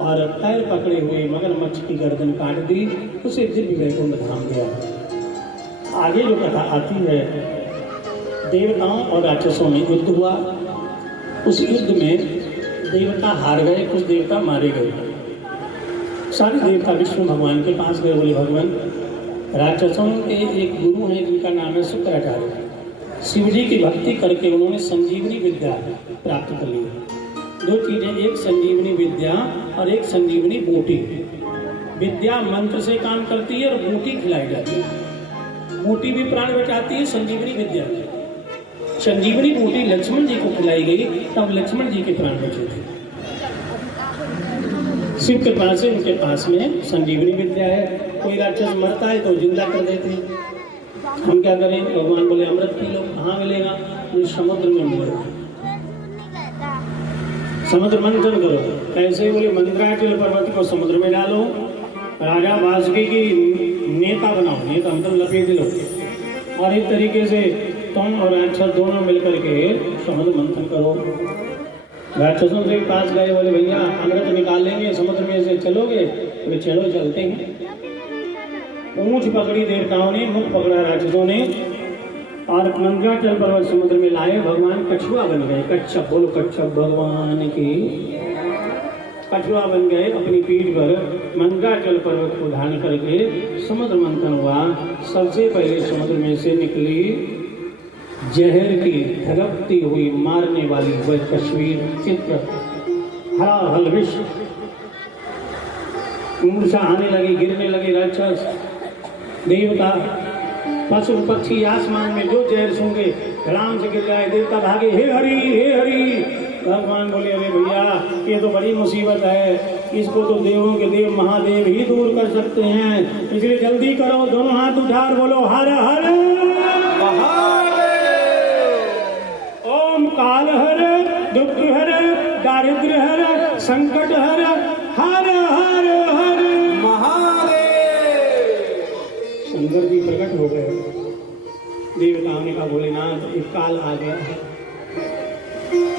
और पैर पकड़े हुए मगरमच्छ की गर्दन काट दी, उसे दिव्य वैकुंठ धाम गया। आगे जो कथा आती है, देवताओं और राक्षसों में युद्ध हुआ। उस युद्ध में देवता हार गए, कुछ देवता मारे गए। सारे देवता विष्णु भगवान के पास गए, बोले भगवान, राक्षसों के एक गुरु हैं जिनका नाम है शुक्राचार्य। शिव जी की भक्ति करके उन्होंने संजीवनी विद्या प्राप्त कर ली। दो चीजें, एक संजीवनी विद्या और एक संजीवनी बूटी। विद्या मंत्र से काम करती है और बूटी खिलाई जाती है। बूटी भी प्राण बचाती है, संजीवनी विद्या। संजीवनी बूटी लक्ष्मण जी को खिलाई गई, तब लक्ष्मण जी के प्राण बचे थे। शिव के पास से उनके पास में संजीवनी विद्या है। कोई राक्षस मरता है तो जिंदा कर देते हैं। हम क्या करें, भगवान बोले अमृत पी लो। कहाँ मिलेगा, तो समुद्र में मिलेगा। समुद्र मंथन करो। कैसे, बोले मंदराचल पर्वत को समुद्र में डालो, राजा वासुकी की नेता बनाओ, नेता मतलब लपेट लो, और एक तरीके से तुम और राक्षस दोनों मिलकर के समुद्र मंथन करो। राक्षसों के पास गए, बोले भैया अमृत निकाल लेंगे, समुद्र में से चलोगे? बोले चलो चलते हैं। ऊंच पकड़ी देवताओं ने, मुख पकड़ा राक्षसों ने, और मंदराचल पर्वत समुद्र में लाए। भगवान कछुआ बन गए। कच्छप, बोलो कच्छप भगवान की। कछुआ बन गए, अपनी पीठ पर मंदराचल पर्वत को धारण करके समुद्र मंथन हुआ। सबसे पहले समुद्र में से निकली जहर की धड़कती हुई मारने वाली वह तस्वीर चित्र हरा हलविश मूर्छा आने लगी, गिरने लगे राक्षस देवता पशु पक्षी आसमान में जो जहर सूंघे धड़ाम से गिर जाए। देवता भागे, हे हरि हे हरि। भगवान बोले अरे भैया ये तो बड़ी मुसीबत है, इसको तो देवों के देव महादेव ही दूर कर सकते हैं, इसलिए जल्दी करो। दोनों हाथ उठा और बोलो हर हर ओम काल हर दुख हर दारिद्र्य हर संकट हर हर हर हर महादेव। शंकर जी प्रकट हो गए। देवताओं ने कहा भोलेनाथ एक काल आ गया है।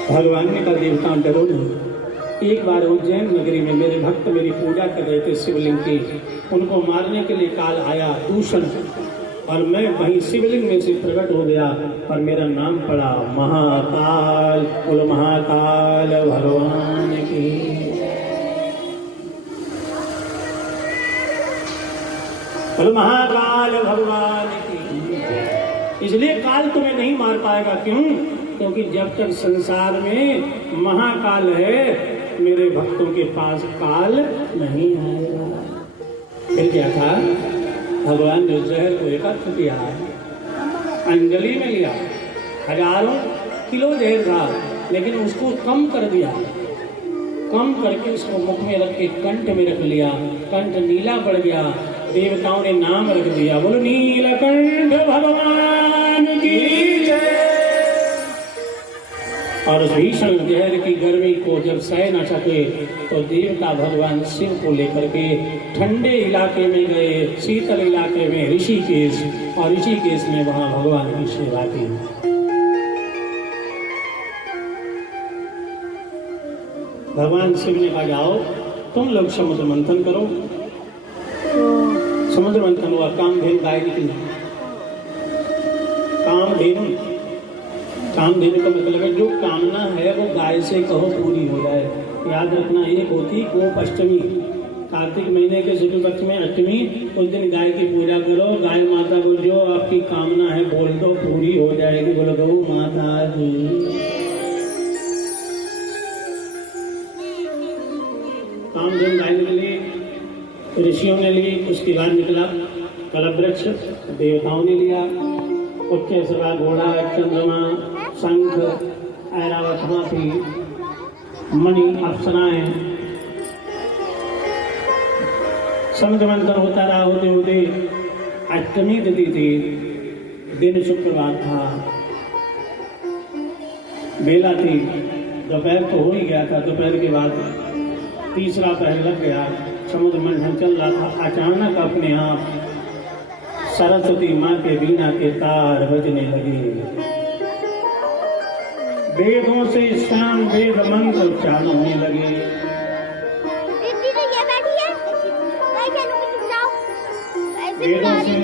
भगवान ने कहा देवता डरो नहीं। एक बार उज्जैन नगरी में मेरे भक्त मेरी पूजा कर रहे थे शिवलिंग की, उनको मारने के लिए काल आया दूषण, और मैं वहीं शिवलिंग में से प्रकट हो गया और मेरा नाम पड़ा महाकाल। बोलो महाकाल भगवान की। बोलो महाकाल भगवान की। इसलिए काल तुम्हें नहीं मार पाएगा। क्यों? क्योंकि जब तक संसार में महाकाल है मेरे भक्तों के पास काल नहीं आएगा। फिर क्या था? भगवान ने जहर को एकत्र किया, अंजलि में लिया, हजारों किलो जहर था, लेकिन उसको कम कर दिया, कम करके उसको मुख में रख के कंठ में रख लिया। कंठ नीला पड़ गया। देवताओं ने नाम रख दिया, बोलो नीलकंठ भगवान की जय। और उस भीषण जहर की गर्मी को जब सह न सके तो देवता भगवान शिव को लेकर के ठंडे इलाके में गए, शीतल इलाके में ऋषिकेश, और ऋषिकेश में वहां भगवान की सेवा की। भगवान शिव ने कहा जाओ तुम लोग समुद्र मंथन करो। समुद्र मंथन हुआ। कामधेनु गाय निकली। कामधेनु का मतलब है जो कामना है वो गाय से कहो पूरी हो जाए। याद रखना, एक होती गोप अष्टमी, कार्तिक महीने के शुक्ल पक्ष में अष्टमी, उस दिन गाय की पूजा करो। गाय माता को जो आपकी कामना है बोल दो, पूरी हो जाएगी। बोलो गौ माता की। कामधेनु गाय निकली, ऋषियों ने ली। उसके बाद निकला कलवृक्ष, देवताओं ने लिया। उच्च सभा, घोड़ा, चंद्रमा, शंख, ऐरावत हाथी, मणि, अप्सराएं। समुद्र मंथन होता रहा। होते होते अष्टमी तिथि थी, दिन शुक्रवार था, बेला थी, दोपहर तो हो ही गया था। दोपहर के बाद तीसरा पहर लग गया। समुद्र मंथन चल रहा था। अचानक अपने आप सरस्वती माँ के बीना के तार बजने लगे। वेदों से शाम वेद मंत्र उच्चारण होने लगे। वेदों से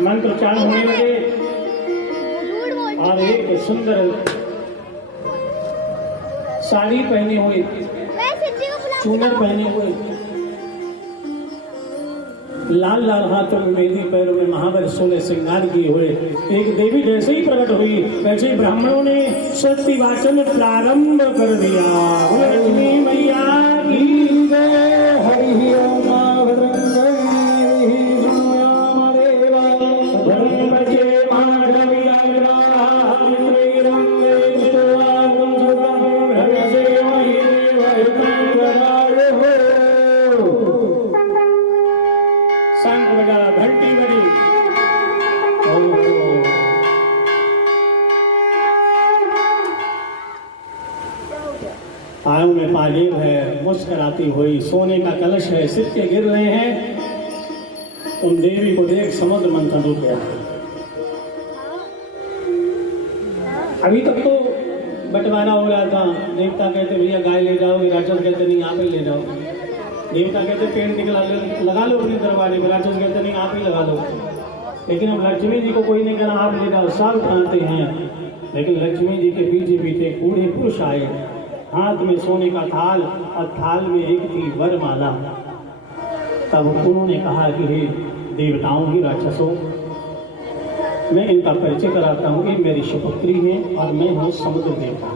मंत्र उच्चारण होने लगे और एक सुंदर साड़ी पहने हुए, चूनर पहने हुए, लाल लाल हाथों में मेहंदी, पैरों में महावर 16 श्रृंगार किए हुए एक देवी जैसे ही प्रकट हुई, वैसे ही ब्राह्मणों ने सत्य वाचन प्रारंभ कर दिया। लक्ष्मी मैया की जय। हरि ओम घंटी बजी। पायों में पाजेब है, मुस्कराती हुई, सोने का कलश है, सिक्के गिर रहे हैं। उन देवी को देख समुद्र मंथन रुक गया। अभी तक तो बंटवारा हो रहा था। देवता कहते भैया गाय ले जाओगे, राक्षस कहते नहीं आप ही ले जाओ। देवता कहते पेड़ निकला लगा लो अपने दरबारे में, राक्षस कहते नहीं आप ही लगा लो। लेकिन अब लक्ष्मी जी को कोई नहीं कहना आप ले जाओ, सब उठाते हैं। लेकिन लक्ष्मी जी के पीछे पीछे बूढ़े पुरुष आए, हाथ में सोने का थाल और थाल में एक थी वरमाला। तब उन्होंने कहा कि हे देवताओं की राक्षसों, मैं इनका परिचय कराता हूँ। ये मेरी सुपुत्री हैं और मैं हूँ समुद्र देवता।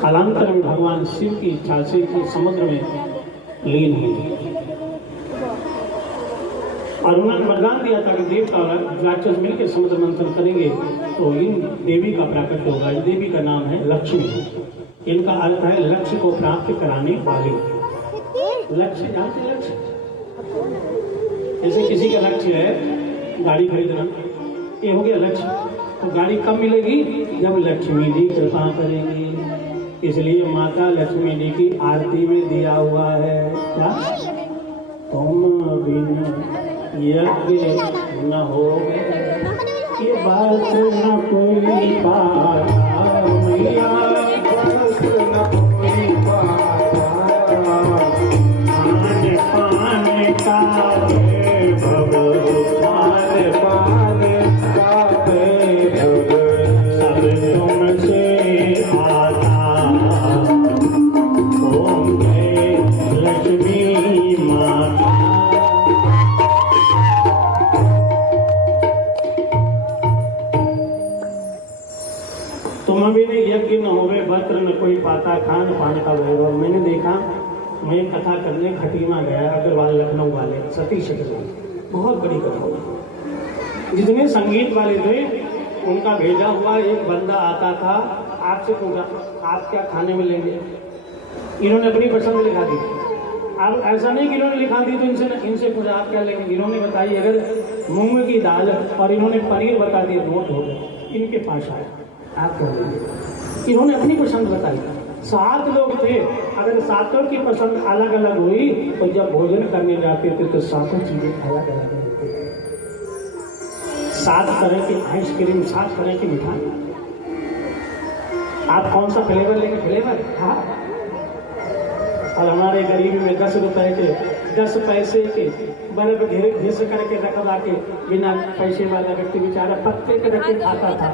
कालांतर में भगवान शिव की इच्छा से कि समुद्र में लीन हुई और उन्होंने वरदान दिया था कि देवता और राक्षस मिलकर समुद्र मंथन करेंगे तो इन देवी का प्राकट्य होगा। इस देवी का नाम है लक्ष्मी। इनका अर्थ है लक्ष्य को प्राप्त कराने वाली। लक्ष्य जानते? लक्ष्य जैसे किसी का लक्ष्य है गाड़ी खरीदना, ये हो गया लक्ष्य। तो गाड़ी कब मिलेगी? जब लक्ष्मी जी कृपा करेंगी। इसलिए माता लक्ष्मी जी की आरती में दिया हुआ है क्या? तुम बिन यज्ञ न हो, ये बात न कोई पाता मैया, बात न कोई पाता। खान पान का खान पान का सब तुमसे आता। ओम जय लक्ष्मी माता। तुम अभी ने यज्ञ न होवे, वस्त्र न कोई पाता, खान पान का वैभव। मैंने देखा, मैं कथा करने खटीमा गया, अग्रवाल लखनऊ वाले सतीश अग्रवाल, बहुत बड़ी कथा हुई। जितने संगीत वाले थे उनका भेजा हुआ एक बंदा आता था, आपसे पूछा आप क्या खाने में लेंगे? इन्होंने अपनी पसंद लिखा दी। अब ऐसा नहीं कि इन्होंने लिखा दी तो इनसे पूछा आप क्या लेंगे? इन्होंने बताई अगर मूंग की दाल और इन्होंने पनीर बता दिया, नोट हो गए। इनके पास आए, आप क्या लेंगे? इन्होंने अपनी पसंद बताई। 7 लोग थे, अगर 7 की पसंद अलग अलग हुई तो जब भोजन करने जाते थे तो 7 चीजें अलग अलग होती थी। 7 तरह की आइसक्रीम, 7 तरह की मिठाई। आप कौन सा फ्लेवर लेंगे? फ्लेवर हाँ। और हमारे गरीबी में 10 रुपए के 10 पैसे के बर्फ घिस करके रखवा के बिना पैसे वाला व्यक्ति बेचारा पत्ते के रखे खाता था,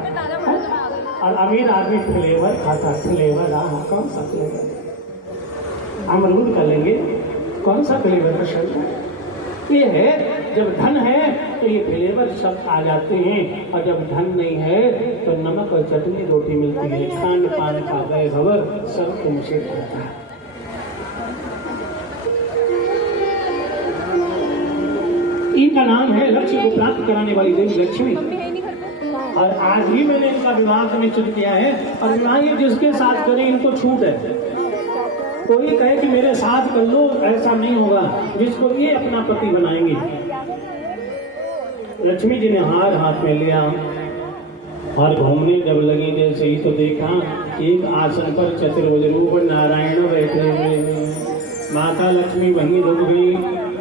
और अमीर आदमी फ्लेवर खाता। फ्लेवर हाँ, कौन सा फ्लेवर? अमरूद का लेंगे, कौन सा फ्लेवर पसंद है? ये है जब धन है तो ये फ्लेवर सब आ जाते हैं, और जब धन नहीं है तो नमक और चटनी रोटी मिलती है। खान पान का वैभव सब तुमसे होता है। इनका नाम है लक्ष्य को प्राप्त कराने वाली देवी लक्ष्मी। और आज ही मैंने इनका विवाह निश्चित किया है, और विवाह ये जिसके साथ करें इनको छूट है। कोई कहे कि मेरे साथ कर लो, ऐसा नहीं होगा। जिसको ये अपना पति बनाएंगे। लक्ष्मी जी ने हार हाथ में लिया और घूमने जब लगी, जैसे ही तो देखा एक आसन पर चतुर्भुज रूप नारायण बैठे हुए। माता लक्ष्मी वहीं रुक गई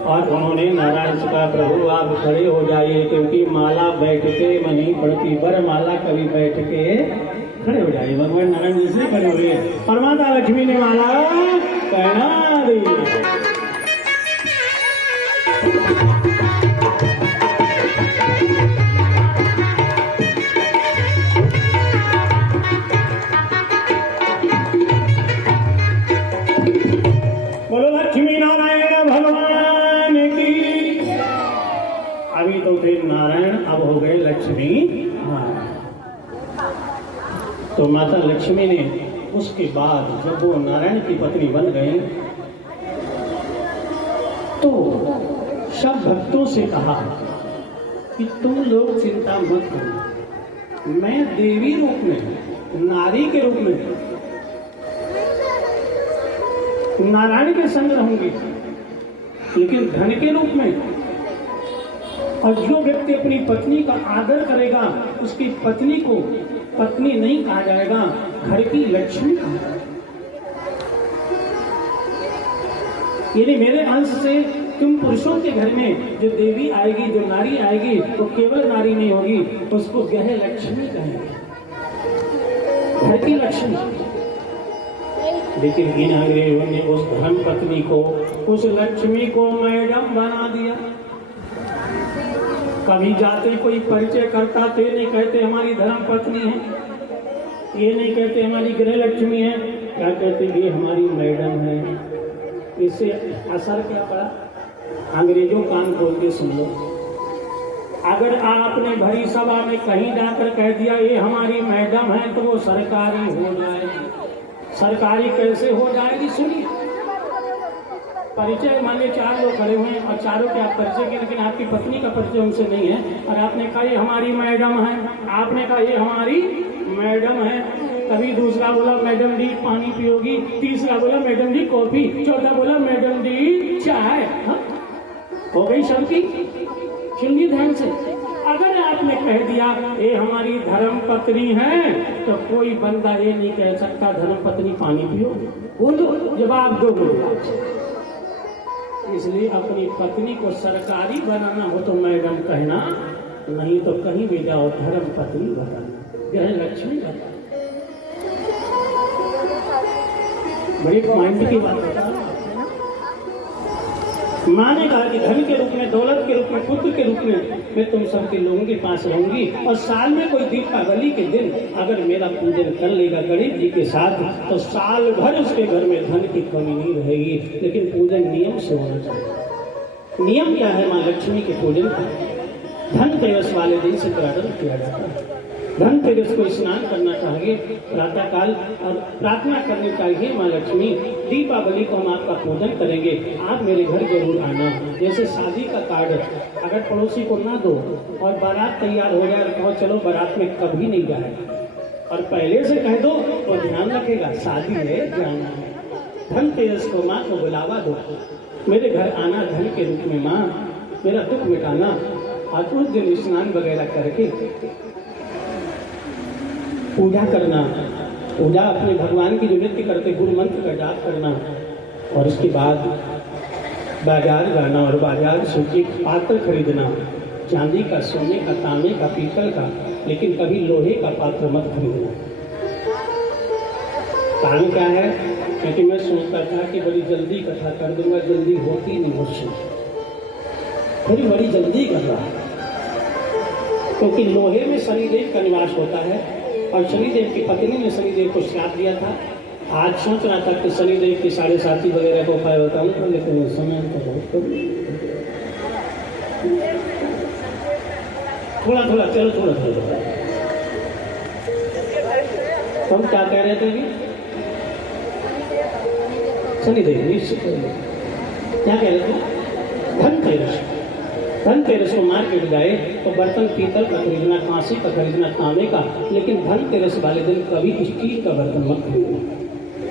और उन्होंने नारायण से कहा प्रभु आप खड़े हो जाइए, क्योंकि माला बैठ के वहीं पड़ती, वर माला कभी बैठ के खड़े हो जाइए। भगवान नारायण जी से खड़े हुए और माता लक्ष्मी ने माला पहना दी। बोलो लक्ष्मी नारायण भगवान की। अभी तो थे नारायण, अब हो गए लक्ष्मी नारायण। तो माता लक्ष्मी ने उसके बाद जब वो नारायण की पत्नी बन गई तो सब भक्तों से कहा कि तुम लोग चिंता मत करो, मैं देवी रूप में, नारी के रूप में नारायण के संग रहूंगी, लेकिन धन के रूप में। और जो व्यक्ति अपनी पत्नी का आदर करेगा उसकी पत्नी को पत्नी नहीं कहा जाएगा, घर की लक्ष्मी कहा जाएगा। यानी मेरे अंश से तुम पुरुषों के घर में जो देवी आएगी, जो नारी आएगी, वो केवल नारी नहीं होगी, उसको गृह लक्ष्मी कहेंगे, घर की लक्ष्मी। लेकिन इन अंग्रेजों ने उस धर्म पत्नी को, उस लक्ष्मी को मैडम बना दिया। कभी जाते कोई परिचय करता थे, नहीं कहते हमारी धर्म पत्नी है, ये नहीं कहते हमारी गृह लक्ष्मी है, क्या कहते ये हमारी मैडम है। इससे असर क्या पड़ा? अंग्रेजों कान खोल के सुन लो, अगर आपने भरी सभा में कहीं जाकर कह दिया ये हमारी मैडम है तो वो सरकारी हो जाएगी। सरकारी कैसे हो जाएगी? सुनिए, परिचय मान लीजिए 4 लोग खड़े हुए हैं और चारों के आप परिचय के, लेकिन आपकी पत्नी का परिचय उनसे नहीं है और आपने कहा ये हमारी मैडम है, आपने कहा ये हमारी मैडम है। कभी दूसरा बोला मैडम जी पानी पियोगी, तीसरा बोला मैडम जी कॉफी, चौथा बोला मैडम जी चाय। हाँ? हो गई सबकी। सुनिए ध्यान से, अगर आपने कह दिया ये हमारी धर्म पत्नी है तो कोई बंदा ये नहीं कह सकता धर्म पत्नी पानी पियो। बोलो, जवाब दो बोलो। इसलिए अपनी पत्नी को सरकारी बनाना हो तो मैडम कहना, नहीं तो कहीं भी जाओ धर्म पत्नी बनाना, यह लक्ष्मी बनाना। बड़ी माइंड की बात बता। माँ ने कहा कि धन के रूप में, दौलत के रूप में, पुत्र के रूप में मैं तुम सबके लोगों के पास रहूंगी और साल में कोई दीपावली के दिन अगर मेरा पूजन कर लेगा गणेश जी के साथ तो साल भर उसके घर में धन की कमी नहीं रहेगी। लेकिन पूजन नियम से होना चाहिए। नियम क्या है माँ लक्ष्मी के पूजन का? धनतेरस वाले दिन से प्रारंभ किया जाता है। धनतेरस को स्नान करना चाहिए प्रातःकाल और प्रार्थना करनी चाहिए माँ लक्ष्मी दीपावली को हम आपका पूजन करेंगे, आप मेरे घर जरूर आना। जैसे शादी का कार्ड अगर पड़ोसी को ना दो और बारात तैयार हो जाए और कहो चलो बारात में कभी नहीं जाए और पहले से कह दो तो ध्यान रखेगा शादी है जाना है। धनतेरस को माँ को बुलावा दो, मेरे घर आना धन के रूप में माँ, मेरा दुख मिटाना। और उस दिन स्नान वगैरह करके पूजा करना, पूजा अपने भगवान की जो नृत्य करते गुरु मंत्र का जाप करना और उसके बाद बाजार जाना और बाजार से एक पात्र खरीदना, चांदी का, सोने का, तांबे का, पीतल का, लेकिन कभी लोहे का पात्र मत खरीदना। कारण क्या है? क्योंकि मैं सोचता था कि बड़ी जल्दी कथा कर दूंगा, जल्दी होती नहीं मुझसे, फिर बड़ी जल्दी कर रहा है। क्योंकि लोहे में शनिदेव का निवास होता है और शनिदेव की पत्नी ने शनिदेव को श्राप दिया था। आज सोच रहा था कि शनिदेव की 7.5 वगैरह का उपाय बताऊंगा, लेकिन उस समय तो बहुत थोड़ा चलो थोड़ा हम क्या कह रहे थे? शनिदेव निश्चित क्या कह रहे थे? धनतेरस को मार्केट जाए तो बर्तन पीतल का खरीदना, कांसी का खरीदना, तांबे का, लेकिन धनतेरस वाले दिन कभी स्टील का बर्तन मत खरीदना।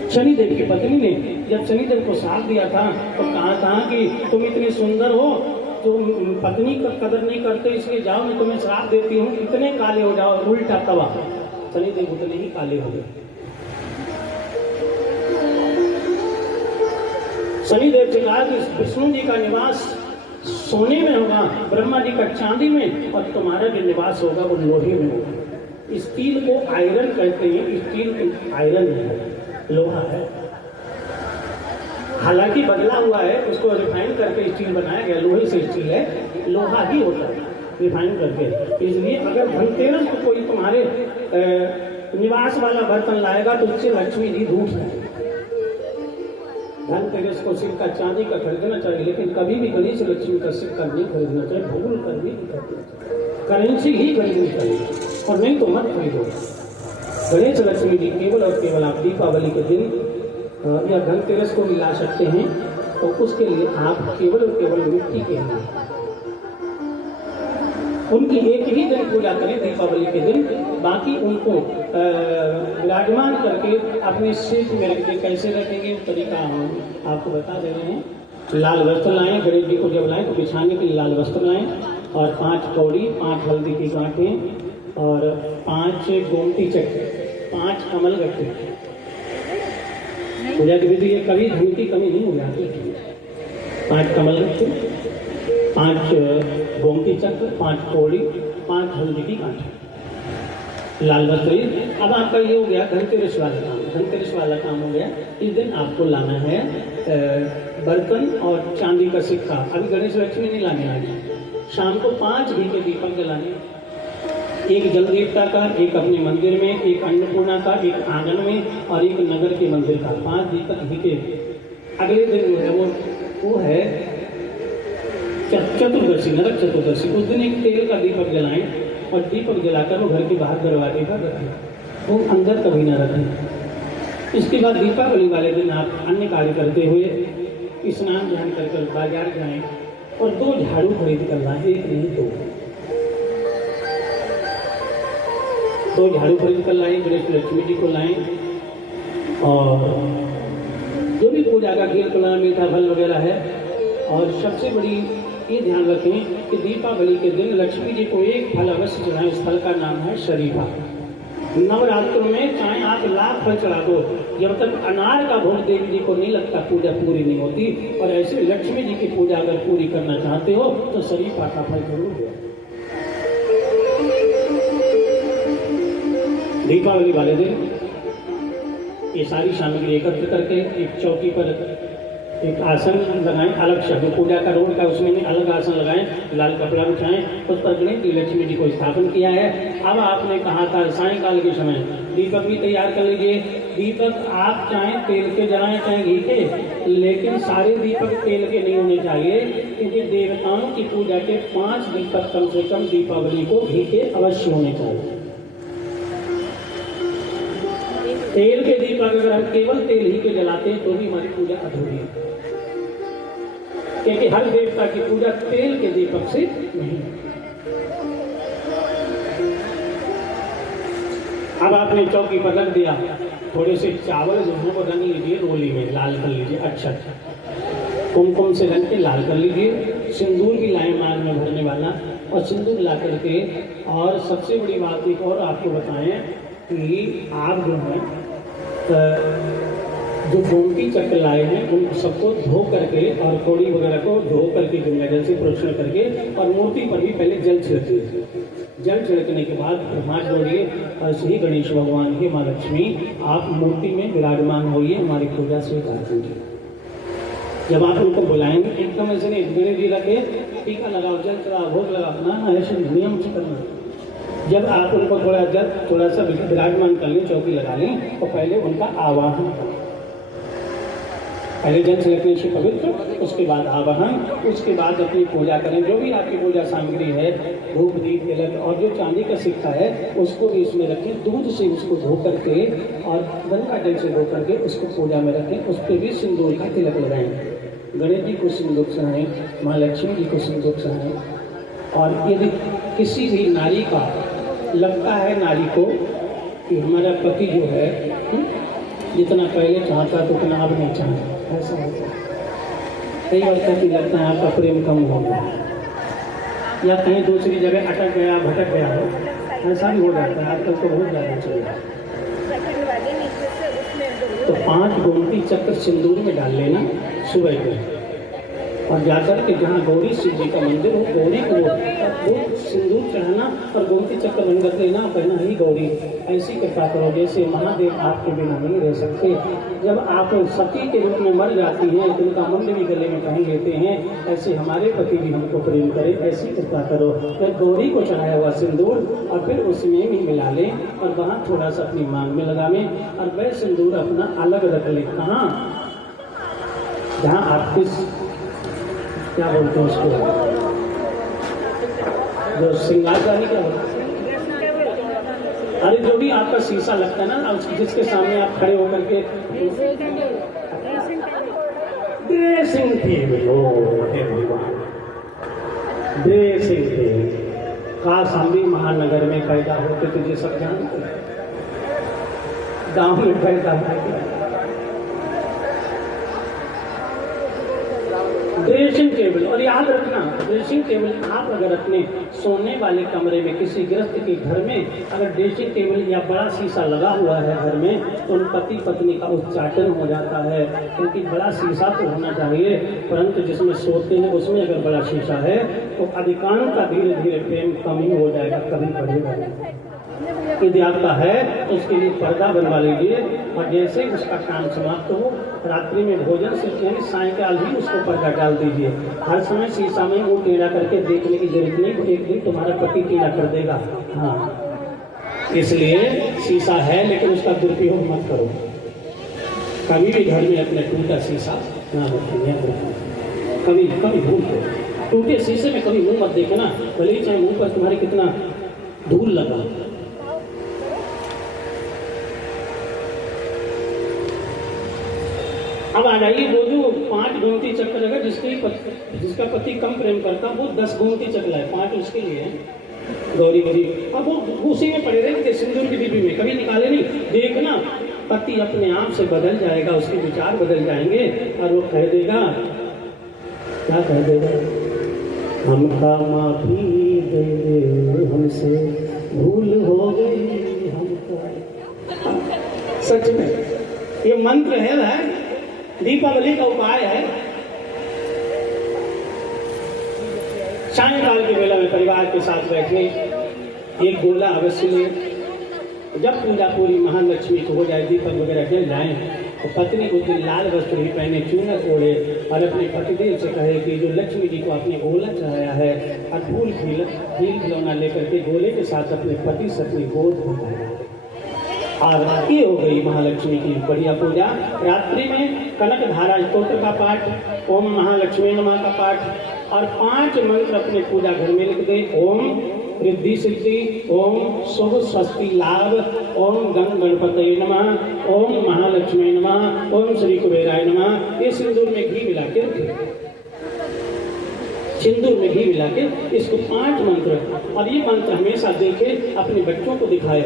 शनिदेव की पत्नी ने जब शनिदेव को साथ दिया था तो कहा कि तुम इतने सुंदर हो, तुम पत्नी का कदर नहीं करते, इसलिए जाओ मैं तुम्हें श्राप देती हूँ, इतने काले हो जाओ। उल्टा तवा, शनिदेव उतने ही काले हो गए। शनिदेव से कहा कि विष्णु जी का निवास सोने में होगा, ब्रह्मा जी का चांदी में, और तुम्हारा जो निवास होगा वो लोहे में होगा। स्टील को आयरन कहते हैं, स्टील आयरन है, लोहा है। हालांकि बदला हुआ है, उसको रिफाइन करके स्टील बनाया गया, लोहे से स्टील है, लोहा ही होता है रिफाइन करके। इसलिए अगर धनतेरस को कोई तुम्हारे निवास वाला बर्तन लाएगा तो उससे लक्ष्मी जी रूठ जाएगी। धनतेरस को सिक्का चांदी का खरीदना चाहिए, लेकिन कभी भी गणेश लक्ष्मी का सिक्का नहीं खरीदना चाहिए, भूल कर भी नहीं खरीदना चाहिए, करेंसी ही खरीदनी चाहिए और नहीं तो मत खरीदो। गणेश लक्ष्मी जी केवल और केवल आप दीपावली के दिन या धनतेरस को भी ला सकते हैं, तो उसके लिए आप केवल और केवल मिट्टी के हैं उनकी एक ही दिन पूजा करें दीपावली के दिन, बाकी उनको विराजमान करके अपने सीट में रखें। कैसे रखेंगे वो तरीका हम आपको बता दे रहे हैं। लाल वस्त्र लाएं, गणेश जी को जब लाएं तो बिछाने के लिए लाल वस्त्र लाएं और 5 कौड़ी, 5 हल्दी की गांठें और 5 गोमती चक्र, 5 कमल रखें। पूजा की विधि कभी धन की कमी नहीं हो जाती। 5 कमल रखें, 5 गोमती चक्र, 5 कौड़ी, 5 हल्दी की गांठें, लाल वस्त्र। अब आपका ये हो गया धनतेरस वाला काम। धनतेरस वाला काम हो गया। इस दिन आपको लाना है बर्तन और चांदी का सिक्का। अभी गणेश लक्ष्मी नहीं लाने आए, शाम को 5 घी के दीपक जलाने, एक जल देवता का, एक अपने मंदिर में, एक अन्नपूर्णा का, एक आंगन में और एक नगर के मंदिर का। 5 दीपक घी के। अगले दिन जो है वो है चतुर्दशी, नरक चतुर्दशी, उस दिन एक तेल का दीपक जलाएं और दीपक जलाकर वो घर के बाहर दरवाजे पर रखें, वो अंदर कभी न रखें। इसके बाद दीपावली वाले दिन आप अन्य कार्य करते हुए स्नान ध्यान कर बाजार जाएं और 2 झाड़ू खरीद कर लाएं, 1 नहीं 2। 2 झाड़ू खरीद कर लाएं, गणेश लक्ष्मी जी को लाएं और जो भी पूजा का खीर पुलाव मीठा फल वगैरह है। और सबसे बड़ी ये ध्यान रखें कि दीपावली के दिन लक्ष्मी जी को एक फल अवश्य चढ़ाएं, उस फल का नाम है शरीफा। नवरात्रों में चाहे आप लाख फल चढ़ा दो, जब तक अनार का भोग देवी जी को नहीं लगता पूजा पूरी नहीं होती। और ऐसे लक्ष्मी जी की पूजा अगर पूरी करना चाहते हो तो शरीफा का फल जरूर दो। दीपावली वाले दिन ये सारी सामग्री एकत्र करके एक चौकी पर एक आसन लगाएं, अलग शब्द पूजा का रोड का उसमें नहीं, अलग आसन लगाएं, लाल कपड़ा बिछाएं, उस पर गणेश जी लक्ष्मी जी को स्थापन किया है। अब आपने कहा था सायंकाल के समय दीपक भी तैयार कर लीजिए। दीपक आप चाहें तेल के जलाएं चाहे घी के, लेकिन सारे दीपक तेल के नहीं होने चाहिए, क्योंकि देवताओं की पूजा के 5 दीपक कम से कम दीपावली को घी के अवश्य होने चाहिए। तेल के दीपक अगर हम केवल तेल ही के जलाते हैं तो भी हमारी पूजा अधूरी है, क्योंकि हर देवता की पूजा तेल के दीपक से नहीं। अब आपने चौकी पर रख दिया, थोड़े से चावल जो है वो रंग लीजिए, रोली में लाल कर लीजिए, अच्छा कुमकुम से रंग के लाल कर लीजिए। सिंदूर भी लाए मांग में भरने वाला, और सिंदूर ला करके। और सबसे बड़ी बात एक और आपको बताएं कि आप जो है जो गोमती चक्र लाए हैं उन सबको धो करके और कौड़ी वगैरह को धो करके गंगा जल से प्रोक्षण करके और मूर्ति पर भी पहले जल छिड़किए। जल छिड़कने के बाद हाथ जोड़िए और श्री गणेश भगवान के माँ लक्ष्मी आप मूर्ति में विराजमान होइए, हमारी पूजा स्वीकार कीजिए। जब आप उनको बुलाएंगे एकदम ऐसे नहीं, गणेश जी रखे टीका लगाओ, जल चढ़ाओ, भोग लगाओ ना, ऐसे नियम से करना। जब आप उनको थोड़ा सा विराजमान कर लें, चौकी लगा लें, तो पहले उनका आवाहन, पहले जल छिड़कने से पवित्र, उसके बाद आवाहन, उसके बाद अपनी पूजा करें। जो भी आपकी पूजा सामग्री है, धूप दीप तिलक और जो चांदी का सिक्का है उसको भी इसमें रखें, दूध से उसको धो करके और गंगा जल से धो करके उसको पूजा में रखें, उस पर भी सिंदूर का तिलक लगाएं। गणेश जी को सिंदूर चढ़ाएं, माँ लक्ष्मी जी को सिंदूर चढ़ाएं। और यदि किसी भी नारी का लगता है नारी को कि हमारा पति जो है जितना पहले चाहता तो उतना अब नहीं चाहता, ऐसा होता है। कई बार कभी लगता है आपका प्रेम कम हो गया या कहीं दूसरी जगह अटक गया, भटक गया हो, ऐसा भी हो जाता है। आजकल तो बहुत ज़्यादा चल रहा है। तो 5 गोमती चक्र सिंदूर में डाल लेना सुबह को, और जाकर के जहाँ गौरी शिव जी का मंदिर हो, गौरी को वो सिंदूर चढ़ाना और गोमती चक्र रंगत लेना, कहना ही गौरी। ऐसी कृपा करो जैसे महादेव आपके बिना नहीं रह सकते। जब आप सती के रूप में मर जाती हैं तो उनका मुंड भी गले में पहन लेते हैं, ऐसे हमारे पति भी हमको प्रेम करें, ऐसी कृपा करो। फिर गौरी को चढ़ाया हुआ सिंदूर और फिर उसमें भी मिला लें और वहाँ थोड़ा सा अपनी मांग में लगा लें और वह सिंदूर अपना अलग रख लें। कहाँ? जहाँ आप क्या बोलते हैं उसको, जो श्रृंगार का नहीं, क्या बोलते हैं, अरे जो भी आपका शीशा लगता है ना, जिसके सामने आप खड़े होकर के ड्रेसिंग टेबल, ड्रेसिंग टेबल। काश हम भी महानगर में पैदा होते तो ये सब जानते, गाँव में पैदा होते। ड्रेसिंग टेबल, और याद रखना ड्रेसिंग टेबल आप अगर अपने सोने वाले कमरे में किसी गृहस्थ के घर में अगर ड्रेसिंग टेबल या बड़ा शीशा लगा हुआ है घर में, तो उन पति पत्नी का उच्चाटन हो जाता है। क्योंकि बड़ा शीशा तो होना चाहिए, परंतु जिसमें सोते हैं उसमें अगर बड़ा शीशा है तो अधिकांश का धीरे धीरे प्रेम कम ही हो जाएगा, कभी बढ़ेगा नहीं। यदि आपका है तो उसके लिए पर्दा बनवा लीजिए, और जैसे उसका काम समाप्त हो रात्रि में भोजन से सायंकाल ही उसको पर्दा डाल दीजिए। हर समय शीशा में वो टेढ़ा करके देखने की जरूरत नहीं, एक दिन तुम्हारा पति टेढ़ा कर देगा। हाँ, इसलिए शीशा है लेकिन उसका दुरुपयोग मत करो। कभी भी घर में अपने टूटा शीशा ना रखें, कभी कभी भूल दो। टूटे शीशे में कभी मुंह मत देखना, भले ही चाहे मुंह पर तुम्हारे कितना धूल लगा। अब आ जाइए, वो जो 5 गोमती चक्र अगर जिसका पति कम प्रेम करता वो 10 गोमती चक्र है, 5 उसके लिए है गौरी गरी। अब वो उसी में पड़े रहते सिंदूर की डिब्बी में, कभी निकाले नहीं। देखना पति अपने आप से बदल जाएगा, उसके विचार बदल जाएंगे और वो कह देगा, क्या कह देगा, हमका माफी दे दे, हमसे भूल हो गई हमको। सच में ये मंत्र है, दीपावली का उपाय है। सायंकाल के वेला में परिवार के साथ बैठे एक गोला अवश्य लें। जब पूजा पूरी महालक्ष्मी को हो जाए, दीपक वगैरह जल जाए, तो पत्नी को लाल वस्त्र ही पहने, चूनर ओढ़े और अपने पतिदेव से कहे कि जो लक्ष्मी जी को आपने गोला चढ़ाया है और फूल खिलौना लेकर के गोले के साथ अपने पति से अपनी गोद उठाया। और ये हो गई महालक्ष्मी की बढ़िया पूजा। रात्रि में कनक धारा स्तोत्र का पाठ, ओम महालक्ष्मी नमः का पाठ और 5 मंत्र अपने पूजा घर में लिख दे। ओम रिद्धि सिद्धि, ओम शुभ स्वस्ति लाभ, ओम गंग गणपतये नमः, ओम महालक्ष्मी नमः, ओम श्री कुबेराय नमः। ये सिंदूर में घी मिला के इसको 5 मंत्र, और ये मंत्र हमेशा देखे, अपने बच्चों को दिखाए।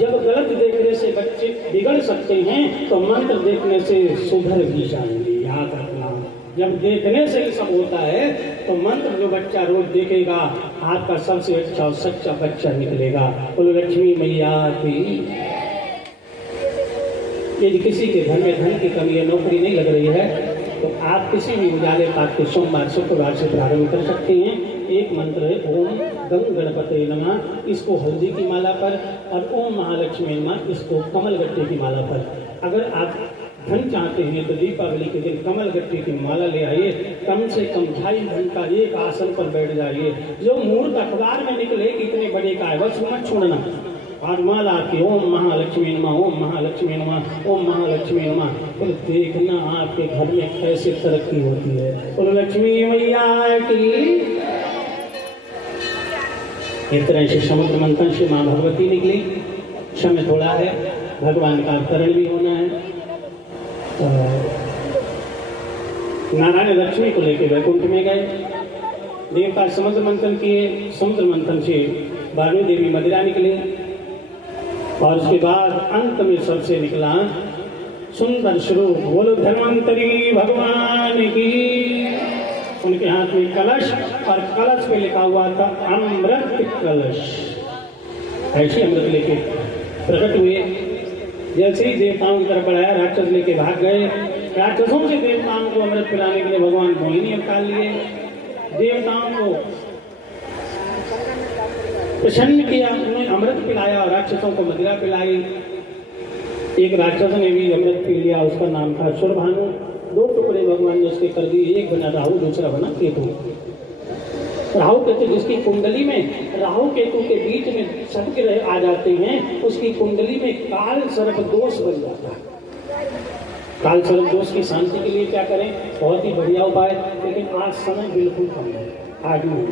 जब गलत देखने से बच्चे बिगड़ सकते हैं तो मंत्र देखने से सुधर भी जाएंगे, याद रखना। जब देखने से ही सब होता है तो मंत्र जो बच्चा रोज देखेगा आपका सबसे अच्छा और सच्चा बच्चा निकलेगा। बोलो लक्ष्मी मैया की। यदि किसी के घर में धन की कमी है, नौकरी नहीं लग रही है, तो आप किसी भी उजाले पाठ के सोमवार शुक्रवार से प्रारंभ कर सकते हैं। एक मंत्र है ओम गंग गणपतये नमः, इसको हल्दी की माला पर, और ओम महालक्ष्मी नमः इसको कमल गट्टे की माला पर। अगर आप धन चाहते हैं तो दीपावली के दिन कमल गट्टे की माला ले आइए, कम से कम 2.5 घंटा एक आसन पर बैठ जाइए। जो मुहूर्त अखबार में निकले कि इतने बड़े का है बस मत छोड़ना, और माला की ओम महालक्ष्मी नमः, ओम महालक्ष्मी नमः, ओम महालक्ष्मी नमः। तो देखना आपके घर में कैसे तरक्की होती है। बोलो लक्ष्मी मैया की। एक तरह से समुद्र मंथन से माँ भगवती निकली। समय थोड़ा है, भगवान का अवतरण भी होना है। नारायण लक्ष्मी को लेकर वैकुंठ में गए, देवता समुद्र मंथन किए। समुद्र मंथन से वाणी देवी मदिरा निकली, और उसके बाद अंत में सबसे निकला सुंदर स्वरूप। बोलो धन्वंतरी भगवान की। उनके हाथ में कलश, और कलश पे लिखा हुआ था अमृत कलश। ऐसे अमृत लेके प्रकट हुए। जैसे ही देवताओं की तरफ बढ़ाया, राक्षस लेके भाग गए। राक्षसों से देवताओं को अमृत पिलाने के लिए भगवान मोहिनी अवतार लिए। देवताओं को प्रसन्न किया, उन्हें अमृत पिलाया और राक्षसों को मदिरा पिलाई। एक राक्षस ने भी अमृत पी लिया, उसका नाम था सुरभानु। 2 टुकड़े भगवान ने उसके कर दिए, एक बना राहु, दूसरा बना केतु। राहु केतु जिसकी कुंडली में राहु केतु के बीच में सबके आ जाते हैं, उसकी कुंडली में काल सर्प दोष बन जाता है। काल सर्प दोष की शांति के लिए क्या करें? बहुत ही बढ़िया उपाय, लेकिन आज समय बिल्कुल कम है, आज नहीं।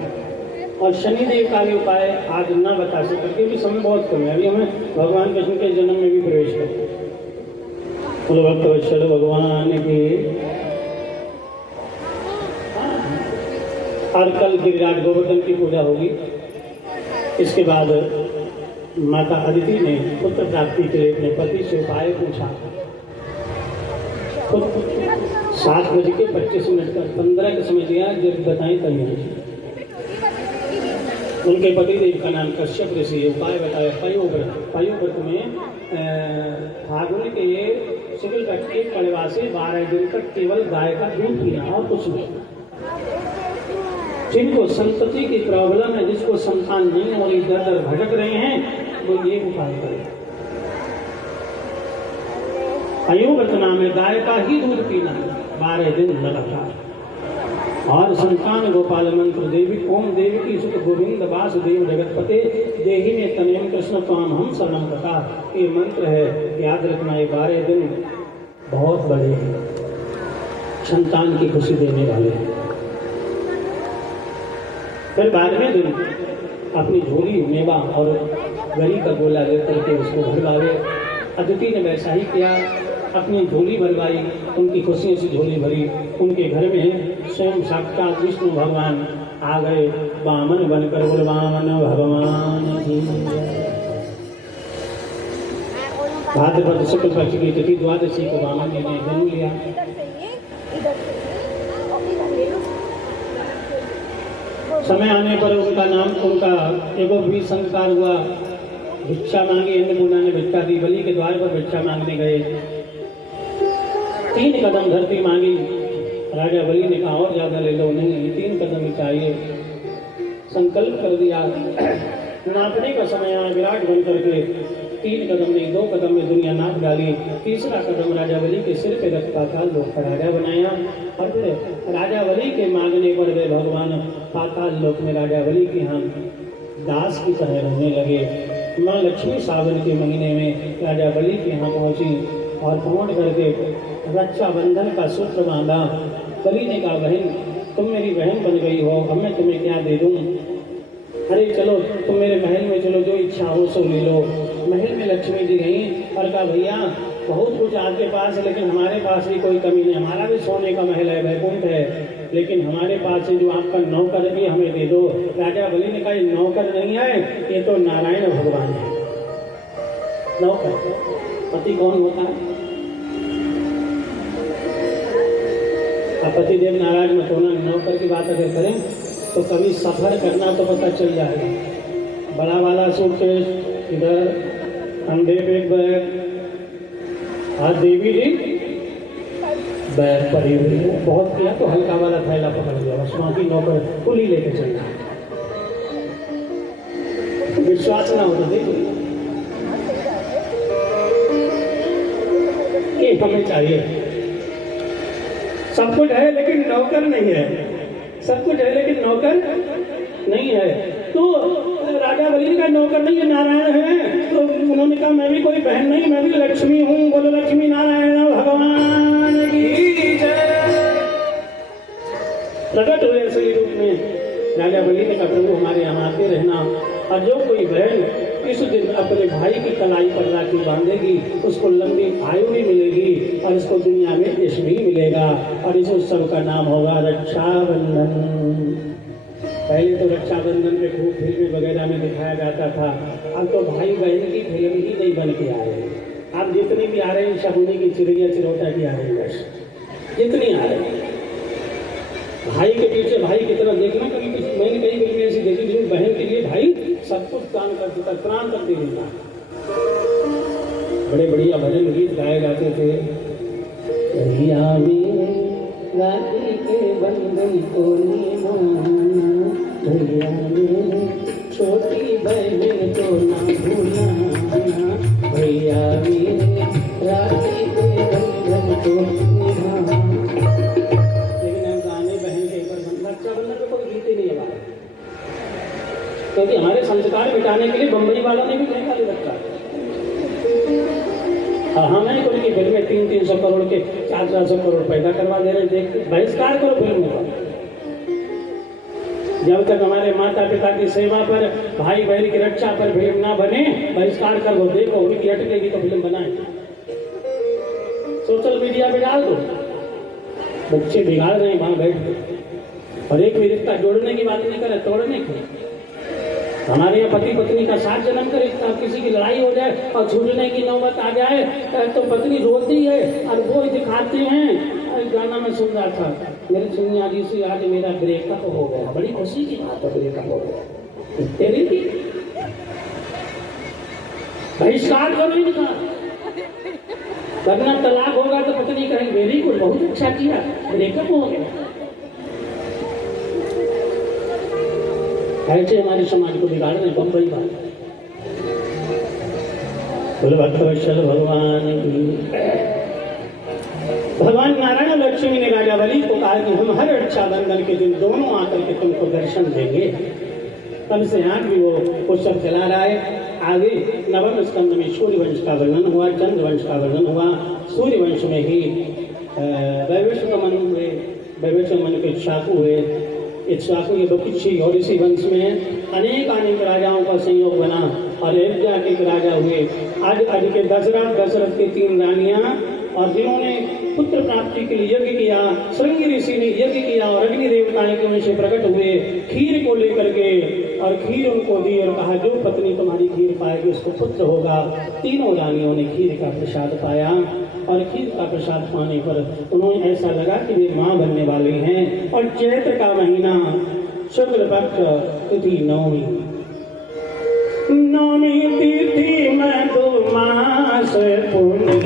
और शनिदेव का भी उपाय आज ना बता सके क्योंकि समय बहुत कम है। अभी हमें भगवान कृष्ण के जन्म में भी प्रवेश करें। बोलो भक्तवत्सल भगवान की। और कल गिरिराज गोवर्धन की पूजा होगी। इसके बाद माता अदिति ने पुत्र प्राप्ति के लिए अपने पति से उपाय पूछा। 7:25 का 15 का समय दिया, जब बताएं तभी। उनके पतिदेव का नाम कश्यप ऋषि। उपाय बताया पयोव्रत। पयोव्रत में फागुन के शुक्ल पक्ष के पड़वा से 12 दिन तक केवल गाय का दूध पीना और कुछ नहीं। जिनको संतति की प्रॉब्लम है, जिसको संतान नहीं और इधर उधर भटक रहे हैं, वो ये उपाय करें। पयोव्रत नाम है गाय का ही दूध पीना 12 दिन लगातार। और संतान गोपाल मंत्र देवी ओम देवी की सुख गोविंद वासुदेव जगतपते देहि में तनयम कृष्ण त्वाम हम शरणम प्रकार। ये मंत्र है, याद रखना। ये 12 दिन बहुत बड़े हैं, संतान की खुशी देने वाले हैं। फिर बाद में दिन अपनी झोली मेवा और गरी का गोला लेकर के उसको भरवावे। अदिति ने वैसा ही किया, अपनी झोली भरवाई, उनकी खुशियों से झोली भरी। उनके घर में स्वयं साक्षात विष्णु भगवान आ गए, वामन बनकर। बोल वामन भगवान की जय। भाद्रपद शुक्ल पक्ष की तिथि द्वादशी को वामन जी ने जन्म लिया। समय आने पर उनका नाम, उनका एगो भी संस्कार हुआ। भिक्षा मांगी, अन्नपूर्णा ने भिक्षा दी। बलि के द्वार पर भिक्षा मांगने गए, 3 कदम धरती मांगी। राजा बलि ने कहा और ज्यादा ले लो, नहीं 3 कदम ही चाहिए। संकल्प कर दिया, नापने का समय आया, विराट बन करके 3 कदम नहीं 2 कदम में दुनिया नाप डाली। तीसरा कदम राजा बलि के सिर पे रख पाताल लोक का राजा बनाया। और फिर राजा बलि के मांगने पर वे भगवान पाताल लोक में राजा बलि के यहाँ दास की तरह रहने लगे। माँ लक्ष्मी सावन के महीने में राजा बलि के यहाँ पहुंची और पहुंच करके रक्षाबंधन का सूत्र बांधा। बलि ने कहा, बहन तुम मेरी बहन बन गई हो, अब मैं तुम्हें क्या दे दूं? अरे चलो तुम मेरे महल में चलो, जो इच्छा हो सो ले लो। महल में लक्ष्मी जी गई और कहा, भैया बहुत कुछ आपके पास है, लेकिन हमारे पास भी कोई कमी नहीं। हमारा भी सोने का महल है, वैकुंठ है, लेकिन हमारे पास है जो आपका नौकर भी हमें दे दो। राजा बलि ने कहा, ये नौकर नहीं है, ये तो नारायण भगवान है। नौकर पति कौन होता है? अब पतिदेव नाराज मत होना। नौकर की बात अगर करें तो कभी सफर करना तो पता चल जाएगा। बड़ा वाला सूटकेस इधर, कंधे पे बैग, आज देवी जी बैग पड़ी हुई है, बहुत किया तो हल्का वाला थैला पकड़ लिया, बस वहाँ की नौकर कुली लेके चलना। विश्वास ना हो तो देखो, ये हमें चाहिए। सब कुछ है लेकिन नौकर नहीं है, सब कुछ है लेकिन नौकर नहीं है। तो राजा बलि का नौकर नहीं है, नारायण है। तो उन्होंने कहा, मैं भी कोई बहन नहीं, मैं भी लक्ष्मी हूँ। बोलो लक्ष्मी नारायण भगवान की जय। प्रकट हुए असली रूप में। राजा बलि ने कहा, प्रभु हमारे यहाँ आते रहना, और जो कोई बहन इस दिन अपने भाई की कलाई पर राखी बांधेगी उसको लंबी आयु भी मिलेगी और इसको दुनिया में यश भी मिलेगा। और इस उत्सव का नाम होगा रक्षाबंधन। पहले तो रक्षाबंधन पे खूब फिल्में वगैरह में दिखाया जाता था, अब तो भाई बहन की फिल्म ही नहीं बन के आ रही। अब जितनी भी आ रही हैं, शगुनी की चिड़िया चिरौटा की आ रही है, बस जितनी आ रही है। भाई के पीछे भाई की तरफ देखना। कभी मैंने कई फिल्में ऐसी देखी जिसमें बहन के लिए भाई सब कुछ काम कर देता, प्राण कर देता। बड़े बढ़िया भजन गीत गाए जाते थे। भैया मेरे राखी के बंधन को निभाना, भैया मेरे छोटी बहन को ना भूलाना, भैया मेरे राखी के बंधन को निभाना। रक्षाबंधन में कोई गीत ही नहीं है, क्योंकि हमारे संस्कार मिटाने के लिए बम्बई वालों ने भी निकाल रखा। और हमें तो उनकी फिल्में 300-300 करोड़ के 400 करोड़ पैदा करवा दे रहे हैं। देख, बहिष्कार करो फिल्मों का। जब तक हमारे माता पिता की सेवा पर, भाई बहन की रक्षा पर फिल्म ना बने, बहिष्कार करो। देखो उनकी अटकेगी तो फिल्म बनाए, सोशल मीडिया पे डाल दो। बच्चे बिगाड़ रहे हैं वहां बैठ के। और एक भी रिश्ता जोड़ने की बात नहीं करे, तोड़ने की। हमारे यहाँ पति पत्नी का साथ जन्म करे, किसी की लड़ाई हो जाए और छूटने की नौबत आ जाए तो पत्नी रोती है और वो दिखाते हैं। गाना में सुन रहा था, मेरी सुनिया जी से आज मेरा ब्रेकअप हो गया, बड़ी खुशी की बात है, ब्रेकअप हो गया। तेरी की बहिष्कार करो इनका, वरना तलाक होगा तो पत्नी कहेगी वेरी गुड, बहुत अच्छा किया, ब्रेकअप हो गया। ऐसे हमारे समाज को बिगाड़ रहे बम्बई वाले। भगवत भगवान भगवान नारायण लक्ष्मी ने राजा बलि को कहा कि हम हर रक्षाबंधन के दिन दोनों आकर के तुमको दर्शन देंगे। तब से आज भी वो उत्सव चला रहा है। आगे नवम स्कंद में सूर्य वंश का वर्णन हुआ, चंद्र वंश का वर्णन हुआ। सूर्य वंश में ही वैवस्वत मन हुए, वैवस्वत मन के शाकु हुए, इक्ष्वाकु ये बकिच्छी और इसी वंश में अनेक राजाओं का संयोग बना और अयोध्या के एक राजा हुए। आज के दशरथ के 3 रानियां और जिन्होंने पुत्र प्राप्ति के लिए यज्ञ किया। श्रृंगी ऋषि ने यज्ञ किया और अग्नि देवता के उनसे प्रकट हुए खीर को लेकर के, और खीर उनको दी और कहा जो पत्नी तुम्हारी खीर पाएगी उसको पुत्र होगा। तीनों रानियों ने खीर का प्रसाद पाया और खीर का प्रसाद पाने पर उन्हें ऐसा लगा कि वे माँ बनने वाली हैं। और चैत्र का महीना शुक्ल पक्ष तिथि नवमी तिथि मधुमास पुण्य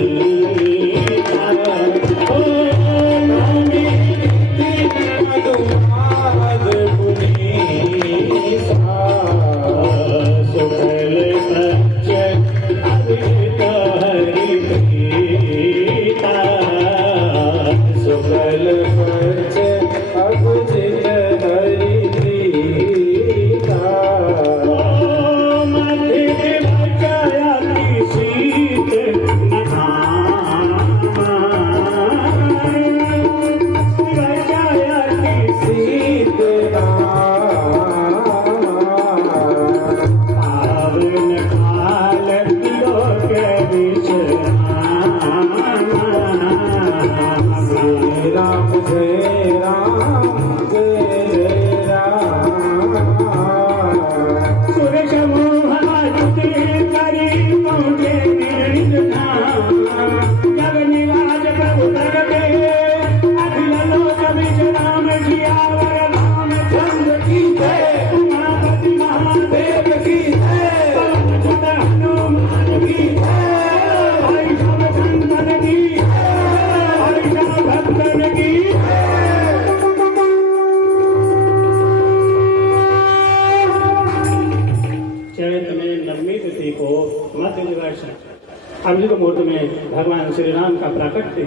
अमृत मुहूर्त में भगवान श्री राम का प्राकट्य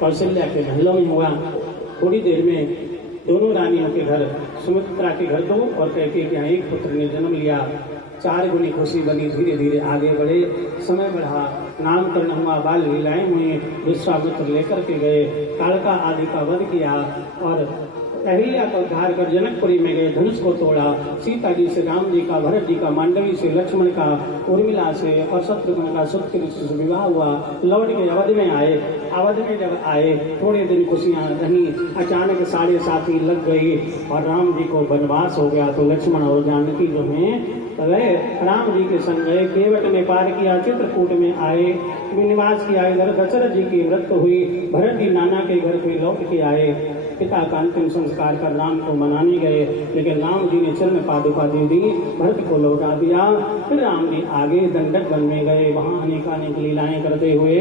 कौशल्या के महलों में हुआ। थोड़ी देर में दोनों रानियों के घर, सुमित्रा के घर 2 और कैकेयी के यहाँ 1 पुत्र ने जन्म लिया। 4 गुनी खुशी बनी। धीरे धीरे आगे बढ़े, समय बढ़ा, नामकरण हुआ, बाल लीलाएं हुई। विश्वामित्र लेकर के गए, कालका आदि का वध किया और अहिल्या को उद्धार कर जनकपुरी में गए, धनुष को तोड़ा। सीता जी से राम जी का, भरत जी का, मांडवी से, लक्ष्मण का, उर्मिला से और शत्रुघ्न का सुकृति से विवाह हुआ। लौट के अवध में आए। अवध में जब आए थोड़े दिन खुशियां रही, अचानक 7.5 लग गई और राम जी को वनवास हो गया। तो लक्ष्मण और जानकी जो हैं गए, राम जी के संग गए, केवट में पार किया, चित्रकूट में आए, निवास किया। इधर दशरथ जी की मृत्यु हुई, भरत जी नाना के घर पे लौट के आए। पिता का अंतिम संस्कार कर राम को मनाने गए, लेकिन राम जी ने चरण पादुका दे दी, भरत को लौटा दिया। फिर राम जी आगे दंडक वन में गए, वहाँ अनेक लीलाएं करते हुए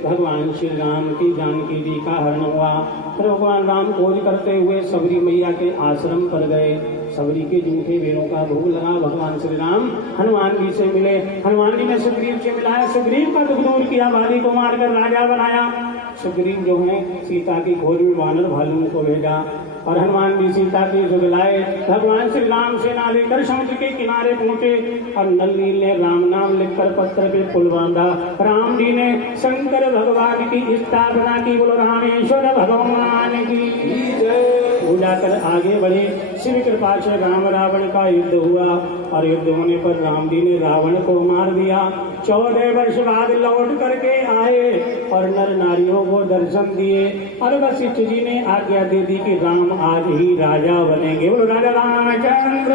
भगवान श्री राम की जानकी जी का हरण हुआ। फिर भगवान राम खोज करते हुए सबरी मैया के आश्रम पर गए। सबरी के जिनके वेणों का भोग लगा। भगवान श्री राम हनुमान जी से मिले, हनुमान जी ने सुग्रीव से मिलाया, सुग्रीव का दुख दूर किया, बाली को मारकर राजा बनाया। सुग्रीव जो है सीता की खोज में वानर भालुओं को भेजा और हनुमान जी सीता की जुगलाए। भगवान श्री राम सेना लेकर समुद्र के किनारे पहुंचे और नलनील ने राम नाम लिखकर पत्थर पे पुल बांधा। राम जी ने शंकर भगवान की स्थापना की। बोलो रामेश्वर भगवान की पूजा कर आगे बढ़े। शिव कृपा से राम रावण का युद्ध हुआ और युद्ध होने पर राम जी ने रावण को मार दिया। 14 वर्ष बाद लौट करके आए और नर नारियों को दर्शन दिए और वशिष्ठ जी ने आज्ञा दे दी कि राम आज ही राजा बनेंगे। बोलो राजा रामचंद्र।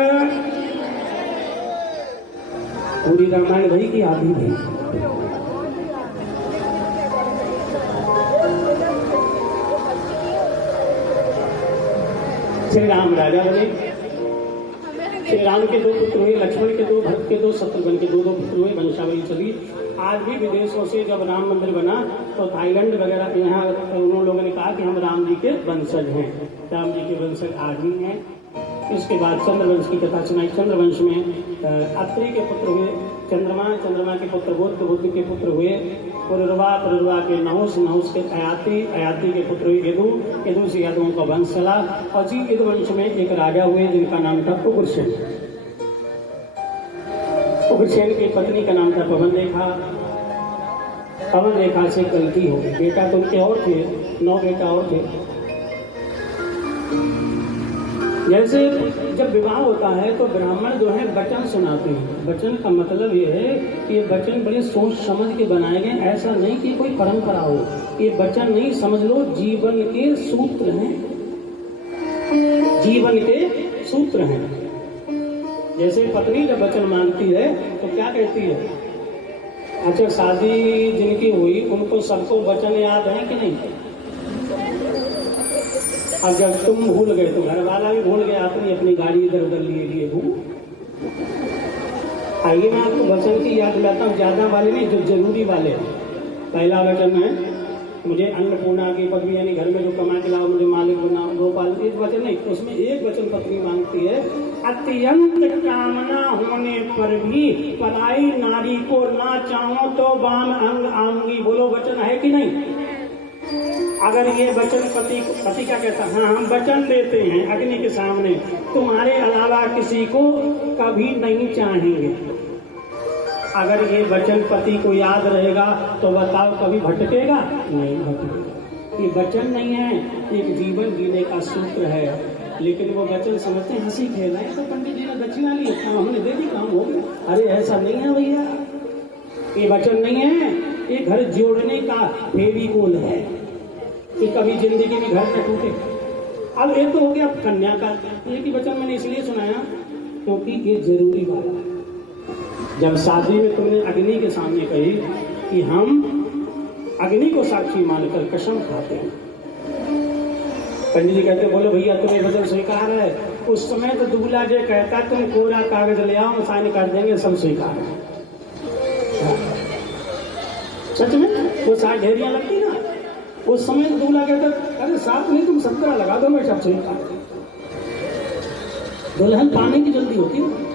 पूरी रामायण भाई की आदि थी। श्री राम राजा बने। श्री राम के 2 पुत्र हुए, लक्ष्मण के 2, भरत के 2, शत्रुघ्न के 2 पुत्र हुए। वंशावली चली। आज भी विदेशों से जब राम मंदिर बना तो थाईलैंड वगैरह यहाँ उन लोगों ने कहा कि हम राम जी के वंशज हैं। राम जी के वंशज आज भी हैं। इसके बाद चंद्रवंश की कथा सुनाई। चंद्रवंश में अत्रि के पुत्र हुए चंद्रमा, चंद्रमा के पुत्र बुद्ध, बुद्ध के पुत्र हुए पुरुरवा, पुरुरवा के नहुस, नहुस के अयाति, अयाति के पुत्र हुए यदु, यदु से यादवों का वंश चला। और जी यदु वंश में एक राजा हुए जिनका नाम था उग्रसेन। उग्रसेन की पत्नी का नाम था पवन रेखा। पवन रेखा से गलती हो गई। बेटा तो उनके और थे, 9 बेटा और थे। जैसे जब विवाह होता है तो ब्राह्मण जो है वचन सुनाते हैं। वचन का मतलब ये है कि ये वचन बड़े सोच समझ के बनाए गए, ऐसा नहीं कि कोई परंपरा हो। ये वचन नहीं, समझ लो जीवन के सूत्र हैं, जीवन के सूत्र हैं। जैसे पत्नी जब वचन मांगती है तो क्या कहती है? अच्छा, शादी जिनकी हुई उनको सबको वचन याद है कि नहीं? अब जब तुम भूल गए तो घर वाला भी भूल गया, अपनी अपनी गाड़ी इधर उधर लिए भूल। आइए मैं आपको वचन की याद दिलाता हूँ, ज्यादा वाले नहीं, जो जरूरी वाले हैं। पहला वचन है मुझे अन्नपूर्णा की पदवी, यानी घर में जो कमा के लाओ मुझे मालिक बना, गोपाल। एक वचन नहीं, उसमें एक वचन पत्नी मांगती है, अत्यंत कामना होने पर भी पराई नारी को ना चाहो तो बाम अंग आऊंगी। बोलो वचन है कि नहीं? अगर ये वचन पति क्या कहता है? हाँ, हम वचन देते हैं अग्नि के सामने, तुम्हारे अलावा किसी को कभी नहीं चाहेंगे। अगर ये वचन पति को याद रहेगा तो बताओ कभी भटकेगा? नहीं भटकेगा। ये वचन नहीं है, एक जीवन जीने का सूत्र है। लेकिन वो वचन समझते हैं हंसी खेल है, तो पंडित जी ने दक्षिणा ली, हमने दे दी, काम हो गया। अरे ऐसा नहीं है भैया, ये वचन नहीं है, ये घर जोड़ने का फेविकोल है कि कभी जिंदगी में घर न टूटे। अब एक तो हो गया कन्या का, एक ही वचन मैंने इसलिए सुनाया क्योंकि ये जरूरी वाला है। जब शादी में तुमने अग्नि के सामने कही कि हम अग्नि को साक्षी मानकर कसम खाते हैं, पंडित जी कहते बोलो भैया तुम्हें वचन स्वीकार है। उस समय तो दूल्हा जो कहता तुम कोरा कागज ले आओ, साइन कर देंगे, सब स्वीकार है। सच में वो साठ ढेरियां लगती ना, उस समय दूल्हा कहता अरे साथ नहीं तुम 17 लगा दो, मैं सब स्वीकार। दुल्हन पाने की जल्दी होती है।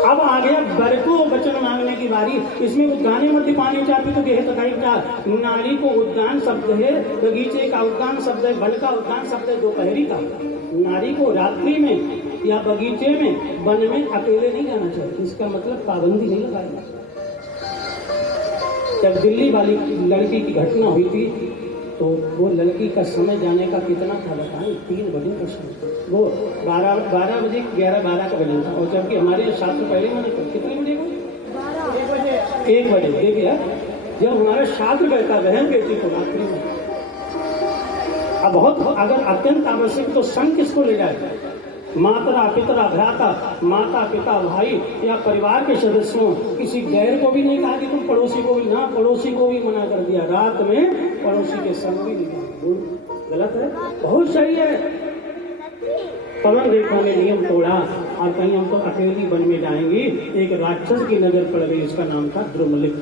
अब आ गया बर को वचन मांगने की बारी। इसमें उद्गाने मध्य पानी चाहती तो गेह तकाई का। नारी को उद्गान शब्द है, बगीचे का उद्गान शब्द है, वन का उद्गान शब्द है, दोपहरी का। नारी को रात्रि में या बगीचे में, वन में अकेले नहीं जाना चाहिए। इसका मतलब पाबंदी नहीं लगाई। जब दिल्ली वाली लड़की की घटना हुई थी तो वो लड़की का समय जाने का कितना था बताएं? 3 बजे का समय। वो 12 बजे 11-12 का बजन था, और जबकि हमारे शास्त्र पहले मैंने कितने बजे गए? 1 बजे। देखिए जब हमारा शास्त्र कहता बहन बेटी को रात्रि में, अब बहुत अगर अत्यंत आवश्यक तो संग किसको ले जाए? माता पिता भ्राता, माता पिता भाई या परिवार के सदस्यों, किसी गैर को भी नहीं कहा कि तुम पड़ोसी को भी ना, पड़ोसी को भी मना कर दिया। रात में पड़ोसी के संग भी नहीं, गलत है। बहुत सही है, पवन रेखा ने नियम तोड़ा और कहीं हम तो अकेली वन में जाएंगी। एक राक्षस की नजर पड़ गई, उसका नाम था द्रुमलिक।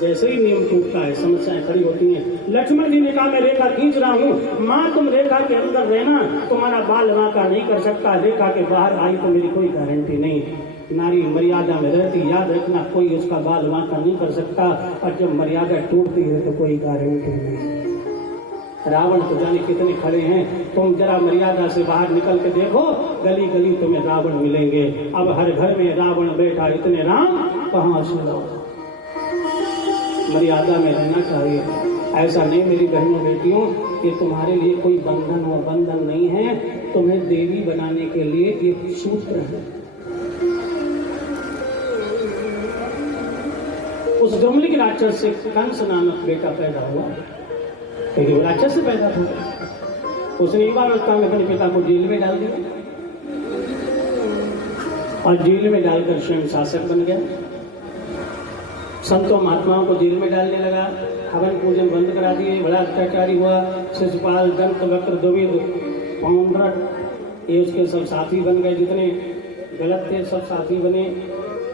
जैसे ही नियम टूटता है समस्याएं खड़ी होती हैं। लक्ष्मण जी ने कहा मैं रेखा खींच रहा हूँ, माँ तुम रेखा के अंदर रहना, तुम्हारा बाल वाका नहीं कर सकता। रेखा के बाहर आई तो मेरी कोई गारंटी नहीं। नारी मर्यादा में रहती, याद रखना, कोई उसका बाल वाका नहीं कर सकता। और जब मर्यादा टूटती है तो कोई गारंटी नहीं। रावण तो जाने कितने खड़े हैं, तुम जरा मर्यादा से बाहर निकल के देखो, गली गली तुम्हें रावण मिलेंगे। अब हर घर में रावण बैठा, इतने राम कहाँ से लाओ? मर्यादा में रहना चाहिए। ऐसा नहीं मेरी बहनों बेटियों, ये तुम्हारे लिए कोई बंधन व बंधन नहीं है, तुम्हें देवी बनाने के लिए एक सूत्र है। उस गमलिक राक्षस से कंस नामक बेटा पैदा हुआ, लेकिन राक्षस से पैदा हुआ। उसने युवावस्था में अपने पिता को जेल में डाल दिया और जेल में डालकर स्वयं शासक बन गया। संतों महात्माओं को जेल में डालने लगा, हवन पूजन बंद करा दिए, बड़ा अत्याचारी हुआ। शिशुपाल, दंत वक्र, द्विविद, पौंड्रक, ये उसके सब साथी बन गए। जितने गलत थे सब साथी बने।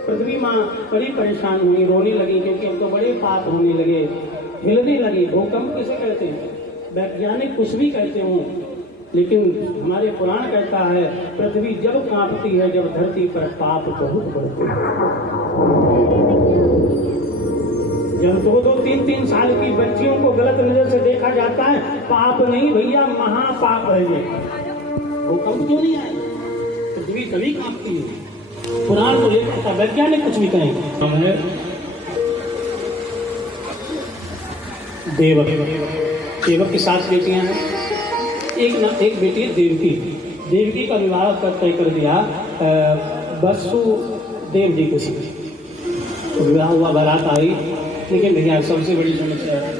पृथ्वी माँ बड़ी परेशान हुई, रोने लगी क्योंकि अब तो बड़े पाप होने लगे, हिलने लगी। भूकंप किसे कहते हैं? वैज्ञानिक कुछ भी कहते हों, लेकिन हमारे पुराण कहता है पृथ्वी जब कांपती है जब धरती पर पाप बहुत बढ़ते हैं। जब 2-2, 3-3 साल की बच्चियों को गलत नजर से देखा जाता है, पाप नहीं भैया, महापाप है ये। भूकंप क्यों नहीं आए? पृथ्वी तभी कांपती है। पुराण को लेकर वैज्ञानिक कुछ भी कहेंगे। देवक की 7 बेटियां हैं। एक बेटी है देवकी। देवकी का विवाह तय कर दिया वसुदेव जी के साथ। तो विवाह हुआ, बारात आई, लेकिन भैया सबसे बड़ी समस्या है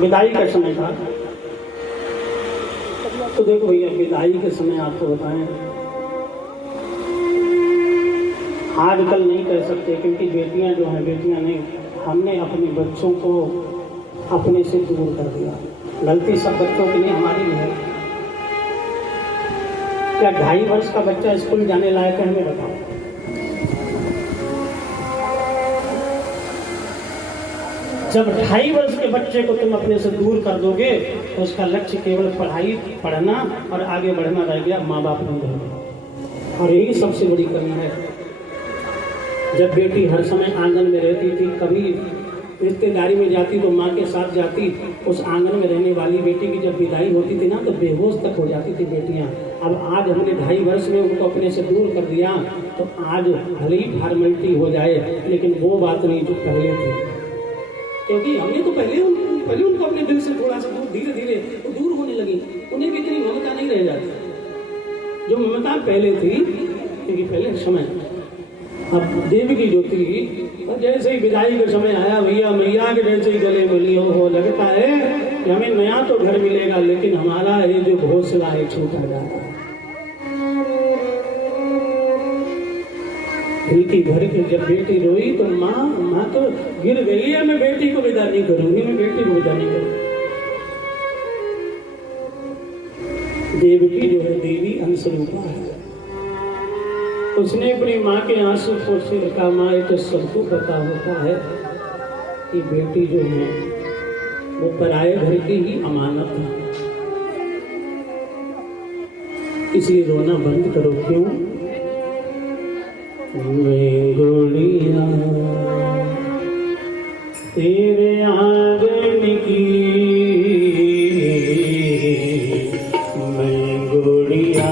विदाई का समय था। तो देखो भैया, विदाई के समय आपको बताएं, आजकल नहीं कह सकते क्योंकि बेटियां जो हैं, बेटियां नहीं, हमने अपने बच्चों को अपने से दूर कर दिया। गलती सब बच्चों की नहीं, हमारी भी है। क्या 2.5 वर्ष का बच्चा स्कूल जाने लायक है? हमें बताओ। जब 2.5 वर्ष के बच्चे को तुम अपने से दूर कर दोगे तो उसका लक्ष्य केवल पढ़ाई, पढ़ना और आगे बढ़ना रह गया, माँ बाप नहीं रहेगा। और यही सबसे बड़ी कमी है। जब बेटी हर समय आंगन में रहती थी, कभी रिश्तेदारी में जाती तो माँ के साथ जाती, उस आंगन में रहने वाली बेटी की जब विदाई होती थी ना तो बेहोश तक हो जाती थी बेटियाँ। अब आज हमने 2.5 वर्ष में उनको अपने से दूर कर दिया, तो आज भले ही फॉर्मेलिटी हो जाए, लेकिन वो बात नहीं जो पहले थी। क्योंकि हमने तो पहले उनको अपने दिल से थोड़ा सा दूर, धीरे धीरे तो दूर होने लगी। उन्हें भी इतनी ममता नहीं रह जाती जो ममता पहले थी, क्योंकि पहले समय। अब देवकी जो थी, और जैसे ही विदाई का समय आया, भैया मैया के जैसे ही गले मिली हो लगता है कि हमें नया तो घर मिलेगा, लेकिन हमारा ये जो घोंसला है छूटा जाता है। खिड़की भर के जब बेटी रोई तो माँ तो गिर गई है, मैं बेटी को विदा नहीं करूंगी, मैं बेटी को विदा नहीं करूंगी। देवकी जो है देवी अंशरूपा है। उसने अपनी माँ के आंसू पोछे रखा, माँ ये तो सबको पता होता है कि बेटी जो है वो पराये घर की ही अमानत है, इसलिए रोना बंद करो। क्यों? मैं गुड़िया तेरे आंगन की